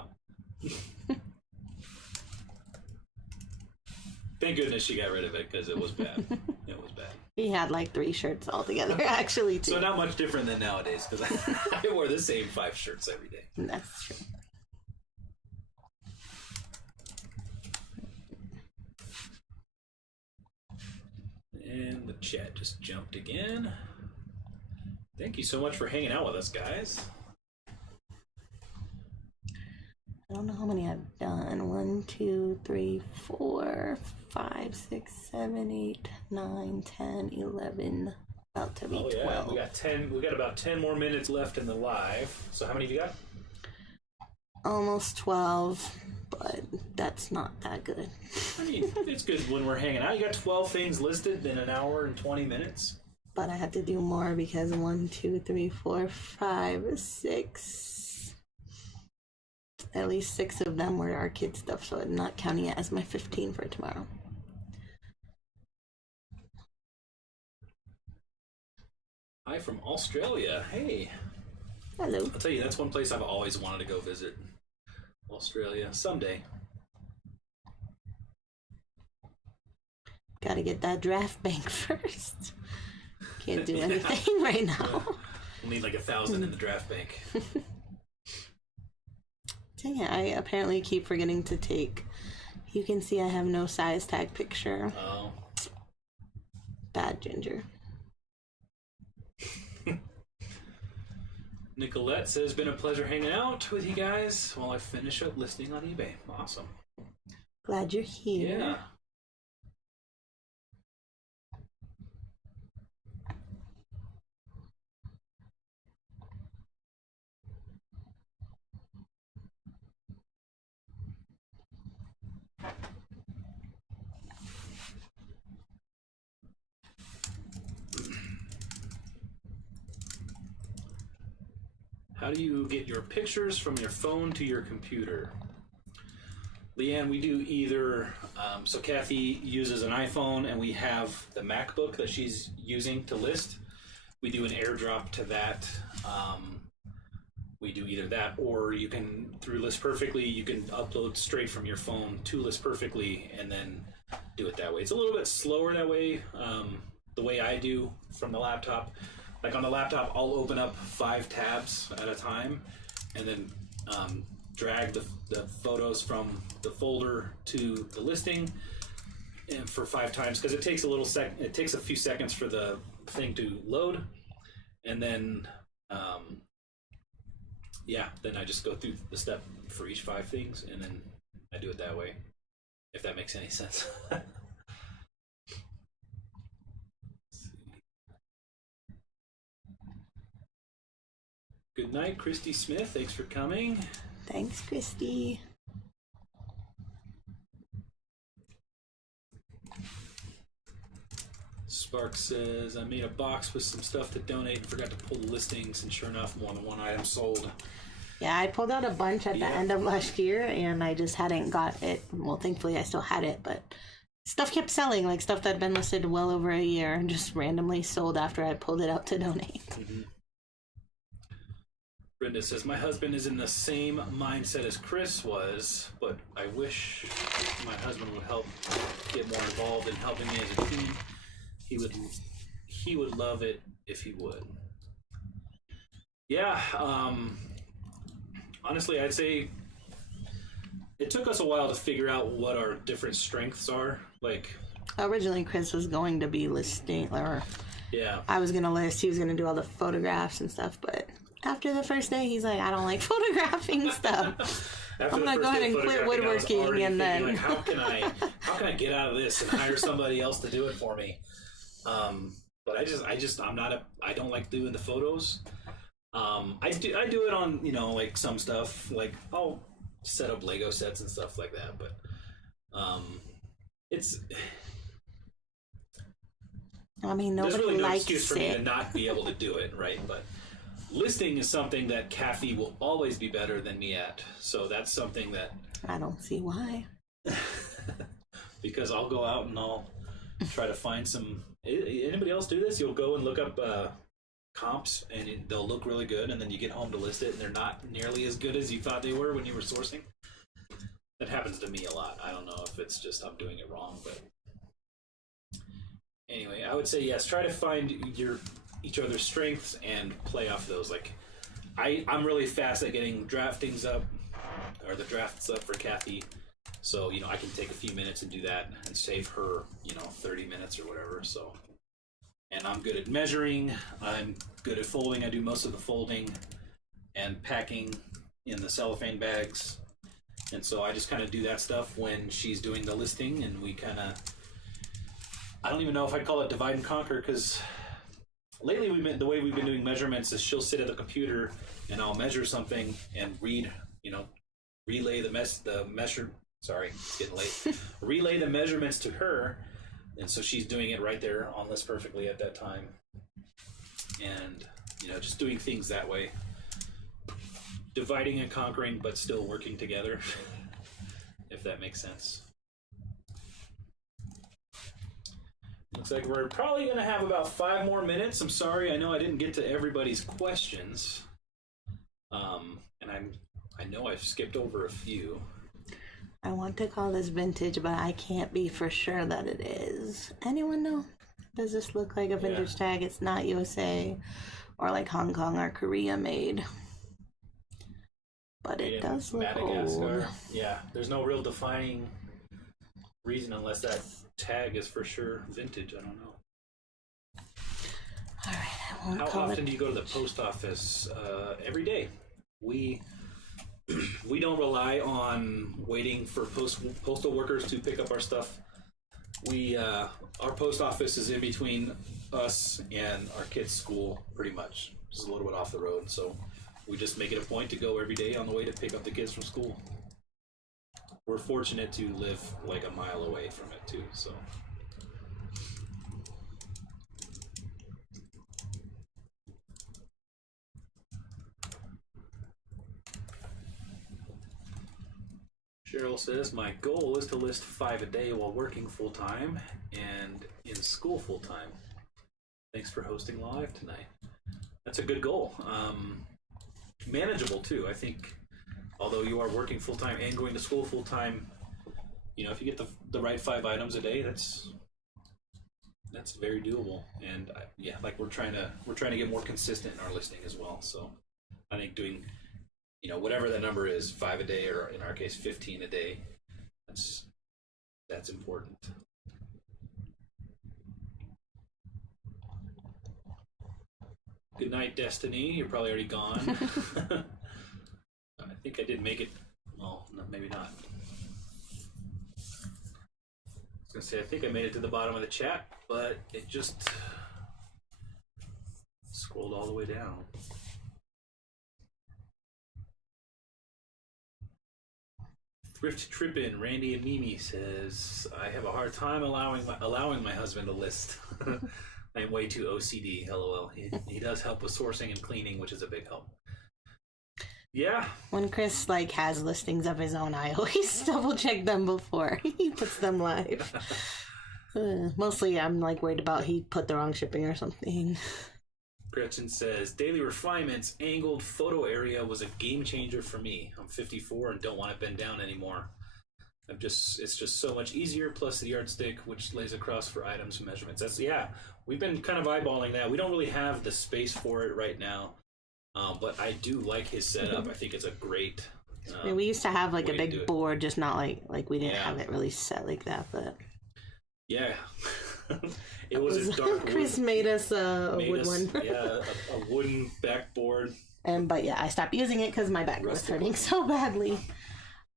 Thank goodness she got rid of it, because it was bad. It was bad. He had like 3 shirts altogether, actually, too. So not much different than nowadays, because I wore the same 5 shirts every day. That's true. And the chat just jumped again. Thank you so much for hanging out with us, guys. I don't know how many I've done. 1, 2, 3, 4, 5, 6, 7, 8, 9, 10, 11. About to be 12. We got 10. We got about 10 more minutes left in the live. So how many have you got? Almost 12, but that's not that good. I mean, it's good when we're hanging out. You got 12 things listed in an hour and 20 minutes. But I had to do more because 1, 2, 3, 4, 5, 6. At least 6 of them were our kid stuff, so I'm not counting it as my 15 for tomorrow. Hi from Australia. Hey. Hello. I'll tell you, that's one place I've always wanted to go visit. Australia. Someday. Gotta get that draft bank first. Can't do anything right now. We'll need like 1,000 in the draft bank. Dang it, I apparently keep forgetting to take. You can see I have no size tag picture. Oh. Bad Ginger. Nicolette says, been a pleasure hanging out with you guys while I finish up listing on eBay. Awesome. Glad you're here. Yeah. How do you get your pictures from your phone to your computer? Leanne, we do either, so Kathy uses an iPhone and we have the MacBook that she's using to list. We do an airdrop to that. We do either that, or you can, through List Perfectly, you can upload straight from your phone to List Perfectly and then do it that way. It's a little bit slower that way, the way I do from the laptop. Like on the laptop, I'll open up 5 tabs at a time and then drag the photos from the folder to the listing and for 5 times, because it takes it takes a few seconds for the thing to load, and then then I just go through the step for each 5 things, and then I do it that way, if that makes any sense. Let's see. night, Christy Smith. Thanks for coming. Thanks, Christy. Spark says, I made a box with some stuff to donate and forgot to pull the listings, and sure enough, more than one item sold. Yeah, I pulled out a bunch at the end of last year, and I just hadn't got it. Well, thankfully, I still had it, but stuff kept selling, like stuff that had been listed well over a year, and just randomly sold after I pulled it out to donate. Mm-hmm. Brenda says, my husband is in the same mindset as Chris was, but I wish my husband would help get more involved in helping me as a team. He would love it if he would. Yeah, honestly, I'd say it took us a while to figure out what our different strengths are. Like, originally, Chris was going to be listing, or I was going to list. He was going to do all the photographs and stuff, but after the first day, he's like, I don't like photographing stuff. I'm going to go ahead and quit woodworking, and then like, how can I get out of this and hire somebody else to do it for me? But I don't like doing the photos. I do it on, like some stuff, like I'll set up Lego sets and stuff like that, but nobody there's really no likes excuse for me to not be able to do it, right? But listing is something that Kathy will always be better than me at, so that's something that I don't see why. Because I'll go out and I'll try to find some. Anybody else do this? You'll go and look up comps, and they'll look really good, and then you get home to list it, and they're not nearly as good as you thought they were when you were sourcing. That happens to me a lot. I don't know if it's just I'm doing it wrong, but anyway, I would say yes. Try to find each other's strengths and play off those. Like, I'm really fast at getting draftings up, or the drafts up for Kathy. So, I can take a few minutes and do that and save her, 30 minutes or whatever. So, and I'm good at measuring. I'm good at folding. I do most of the folding and packing in the cellophane bags. And so I just kind of do that stuff when she's doing the listing, and we kind of, I don't even know if I'd call it divide and conquer, because lately the way we've been doing measurements is she'll sit at the computer and I'll measure something and read, relay the measure. Sorry, it's getting late. Relay the measurements to her, and so she's doing it right there on list perfectly at that time. And, just doing things that way. Dividing and conquering, but still working together, if that makes sense. Looks like we're probably going to have about 5 more minutes. I'm sorry, I know I didn't get to everybody's questions. And I know I've skipped over a few. I want to call this vintage, but I can't be for sure that it is. Anyone know? Does this look like a vintage tag? It's not USA or like Hong Kong or Korea made. But it does look old. Yeah, there's no real defining reason unless that tag is for sure vintage. I don't know. All right, I won't How call often do you go to the post office? Every day. We don't rely on waiting for postal workers to pick up our stuff. Our post office is in between us and our kids' school, pretty much. Just a little bit off the road, so we just make it a point to go every day on the way to pick up the kids from school. We're fortunate to live like a mile away from it too, so. Cheryl says, my goal is to list 5 a day while working full-time and in school full-time. Thanks for hosting live tonight. That's a good goal. Manageable, too. I think, although you are working full-time and going to school full-time, if you get the right 5 items a day, that's very doable. And we're trying to get more consistent in our listing as well. So I think doing whatever that number is, 5 a day, or in our case, 15 a day, that's important. Good night, Destiny. You're probably already gone. I think I did make it. Well, no, maybe not. I was going to say, I think I made it to the bottom of the chat, but it just scrolled all the way down. Thrift Trippin', Randy and Mimi says, I have a hard time allowing my husband to list. I'm way too OCD, lol. He does help with sourcing and cleaning, which is a big help. Yeah. When Chris like has listings of his own, I always double check them before he puts them live. Mostly I'm like worried about he put the wrong shipping or something. Gretchen says, Daily Refinement's angled photo area was a game changer for me. I'm 54 and don't want to bend down anymore. It's just so much easier, plus the yardstick, which lays across for items and measurements. We've been kind of eyeballing that. We don't really have the space for it right now. But I do like his setup. I think it's a great. I mean, we used to have like a big board, just not like we didn't have it really set like that. But yeah, it was a dark. Chris made us a wood one. Yeah, a wooden backboard. But yeah, I stopped using it because my back was hurting so badly.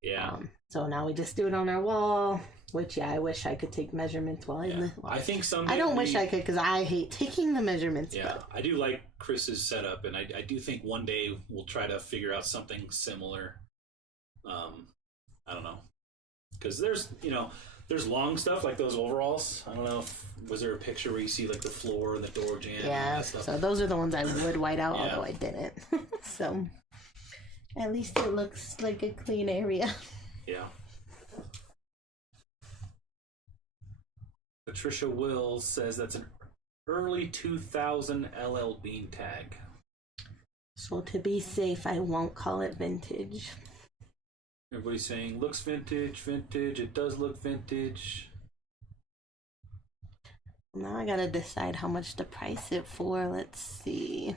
Yeah. So now we just do it on our wall. Which, yeah, I wish I could take measurements while in the... I think someday... I don't wish I could, because I hate taking the measurements. Yeah, but... I do like Chris's setup, and I do think one day we'll try to figure out something similar. I don't know. Because there's long stuff, like those overalls. I don't know was there a picture where you see, like, the floor and the door jam and all that stuff? So those are the ones I would white out, although I didn't. So, at least it looks like a clean area. Yeah. Patricia Wills says that's an early 2000 LL Bean tag. So to be safe, I won't call it vintage. Everybody's saying, looks vintage. It does look vintage. Now I gotta decide how much to price it for. Let's see.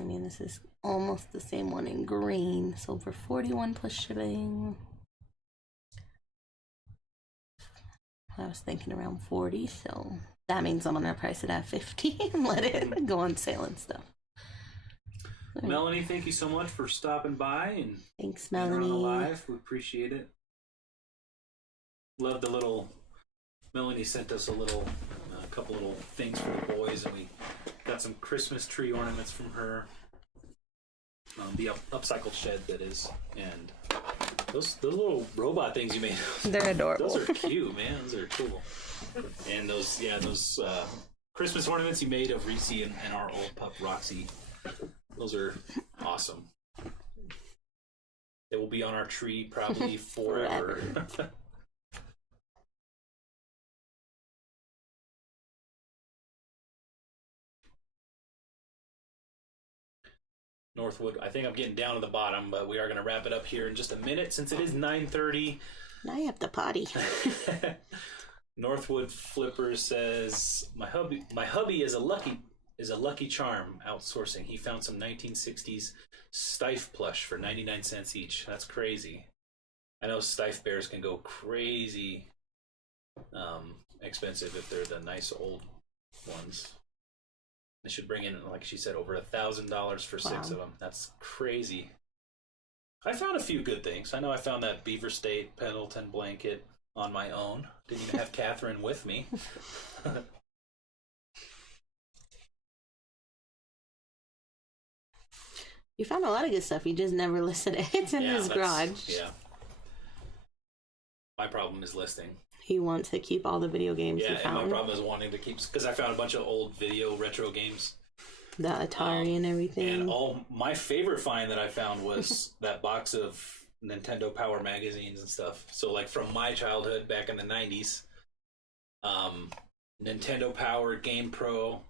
I mean, this is almost the same one in green. So for $41 plus shipping, I was thinking around $40. So that means I'm gonna price it at $50 and let it go on sale and stuff. Melanie, thank you so much for stopping by and thanks, Melanie. On the live. We appreciate it. Love the little. Melanie sent us a couple little things for the boys, and we got some Christmas tree ornaments from her. The upcycled shed, that is, and those little robot things you made. They're adorable. Those are cute, man. Those are cool. And those Christmas ornaments you made of Reese and our old pup Roxy. Those are awesome. They will be on our tree probably forever. Northwood, I think I'm getting down to the bottom, but we are going to wrap it up here in just a minute since it is 9:30. Now you have to potty. Northwood Flipper says, my hubby is a lucky charm outsourcing. He found some 1960s Stife plush for 99 cents each. That's crazy. I know Stife bears can go crazy expensive if they're the nice old ones. They should bring in, like she said, over $1,000 for 6 of them. That's crazy. I found a few good things. I know I found that Beaver State Pendleton blanket on my own. Didn't even have Catherine with me. You found a lot of good stuff. You just never listed it. It's in his garage. Yeah. My problem is listing. He wants to keep all the video games he found. And my problem is wanting to keep, because I found a bunch of old video retro games. The Atari and everything. And my favorite find that I found was that box of Nintendo Power magazines and stuff. So like from my childhood back in the 90s, Nintendo Power, Game Pro,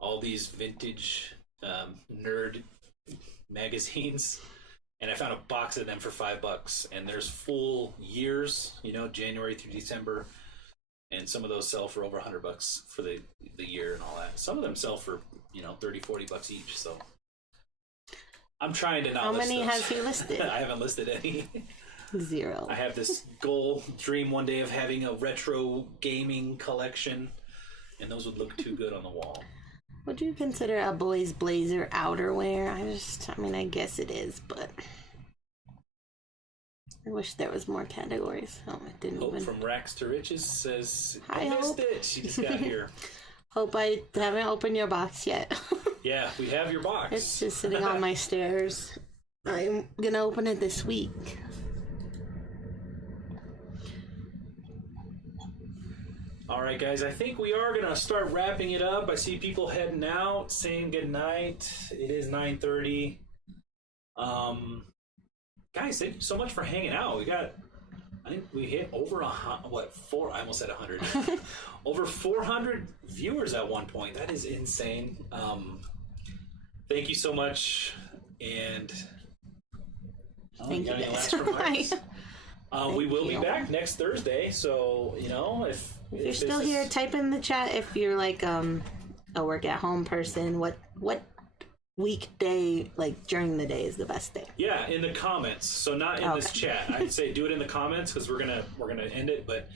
all these vintage nerd magazines. And I found a box of them for $5, and there's full years, January through December, and some of those sell for over $100 for the year and all that. Some of them sell for $30-$40 each. So I'm trying to not. How many has he listed? I haven't listed any. 0. I have this dream one day of having a retro gaming collection, and those would look too good on the wall. Would you consider a boy's blazer outerwear? I guess it is, but I wish there was more categories. Oh, it didn't Hope even. from Racks to Riches says, Hi, I missed Hope. it. She just got here. Hope I haven't opened your box yet. Yeah, we have your box. It's just sitting on my stairs. I'm gonna open it this week. All right, guys, I think we are going to start wrapping it up. I see people heading out, saying goodnight. It is 9:30. Guys, thank you so much for hanging out. I think we hit over I almost said 100. Over 400 viewers at one point. That is insane. Thank you so much. And Thank you any guys. last remarks? We will be you. back next Thursday. So, if You're still here, type in the chat if you're like a work at home person. What weekday, like during the day, is the best day? Yeah, in the comments. So not in this chat. I'd say do it in the comments because we're gonna end it. But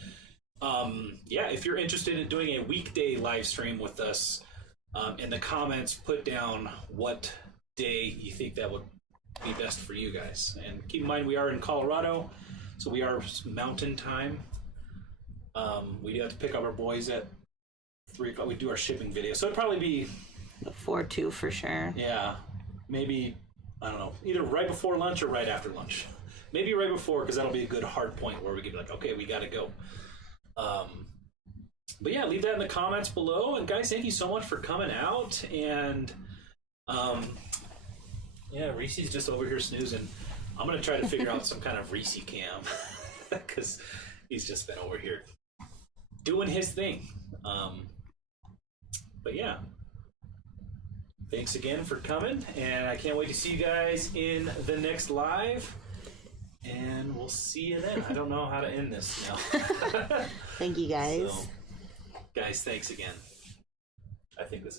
yeah, if you're interested in doing a weekday live stream with us, in the comments, put down what day you think that would be best for you guys. And keep in mind, we are in Colorado, so we are Mountain Time. We do have to pick up our boys at 3 o'clock. We do our shipping video, so it'd probably be 4-2 for sure. yeah, maybe, I don't know, either right before lunch or right after lunch. Maybe right before, because that'll be a good hard point where we can be like, okay, we gotta go. But yeah, leave that in the comments below. And guys, thank you so much for coming out. And yeah, Reese's just over here snoozing. I'm gonna try to figure out some kind of Reese cam because he's just been over here doing his thing. But yeah, thanks again for coming, and I can't wait to see you guys in the next live. And we'll see you then. I don't know how to end this now. Thank you guys. So, guys, thanks again. I think this is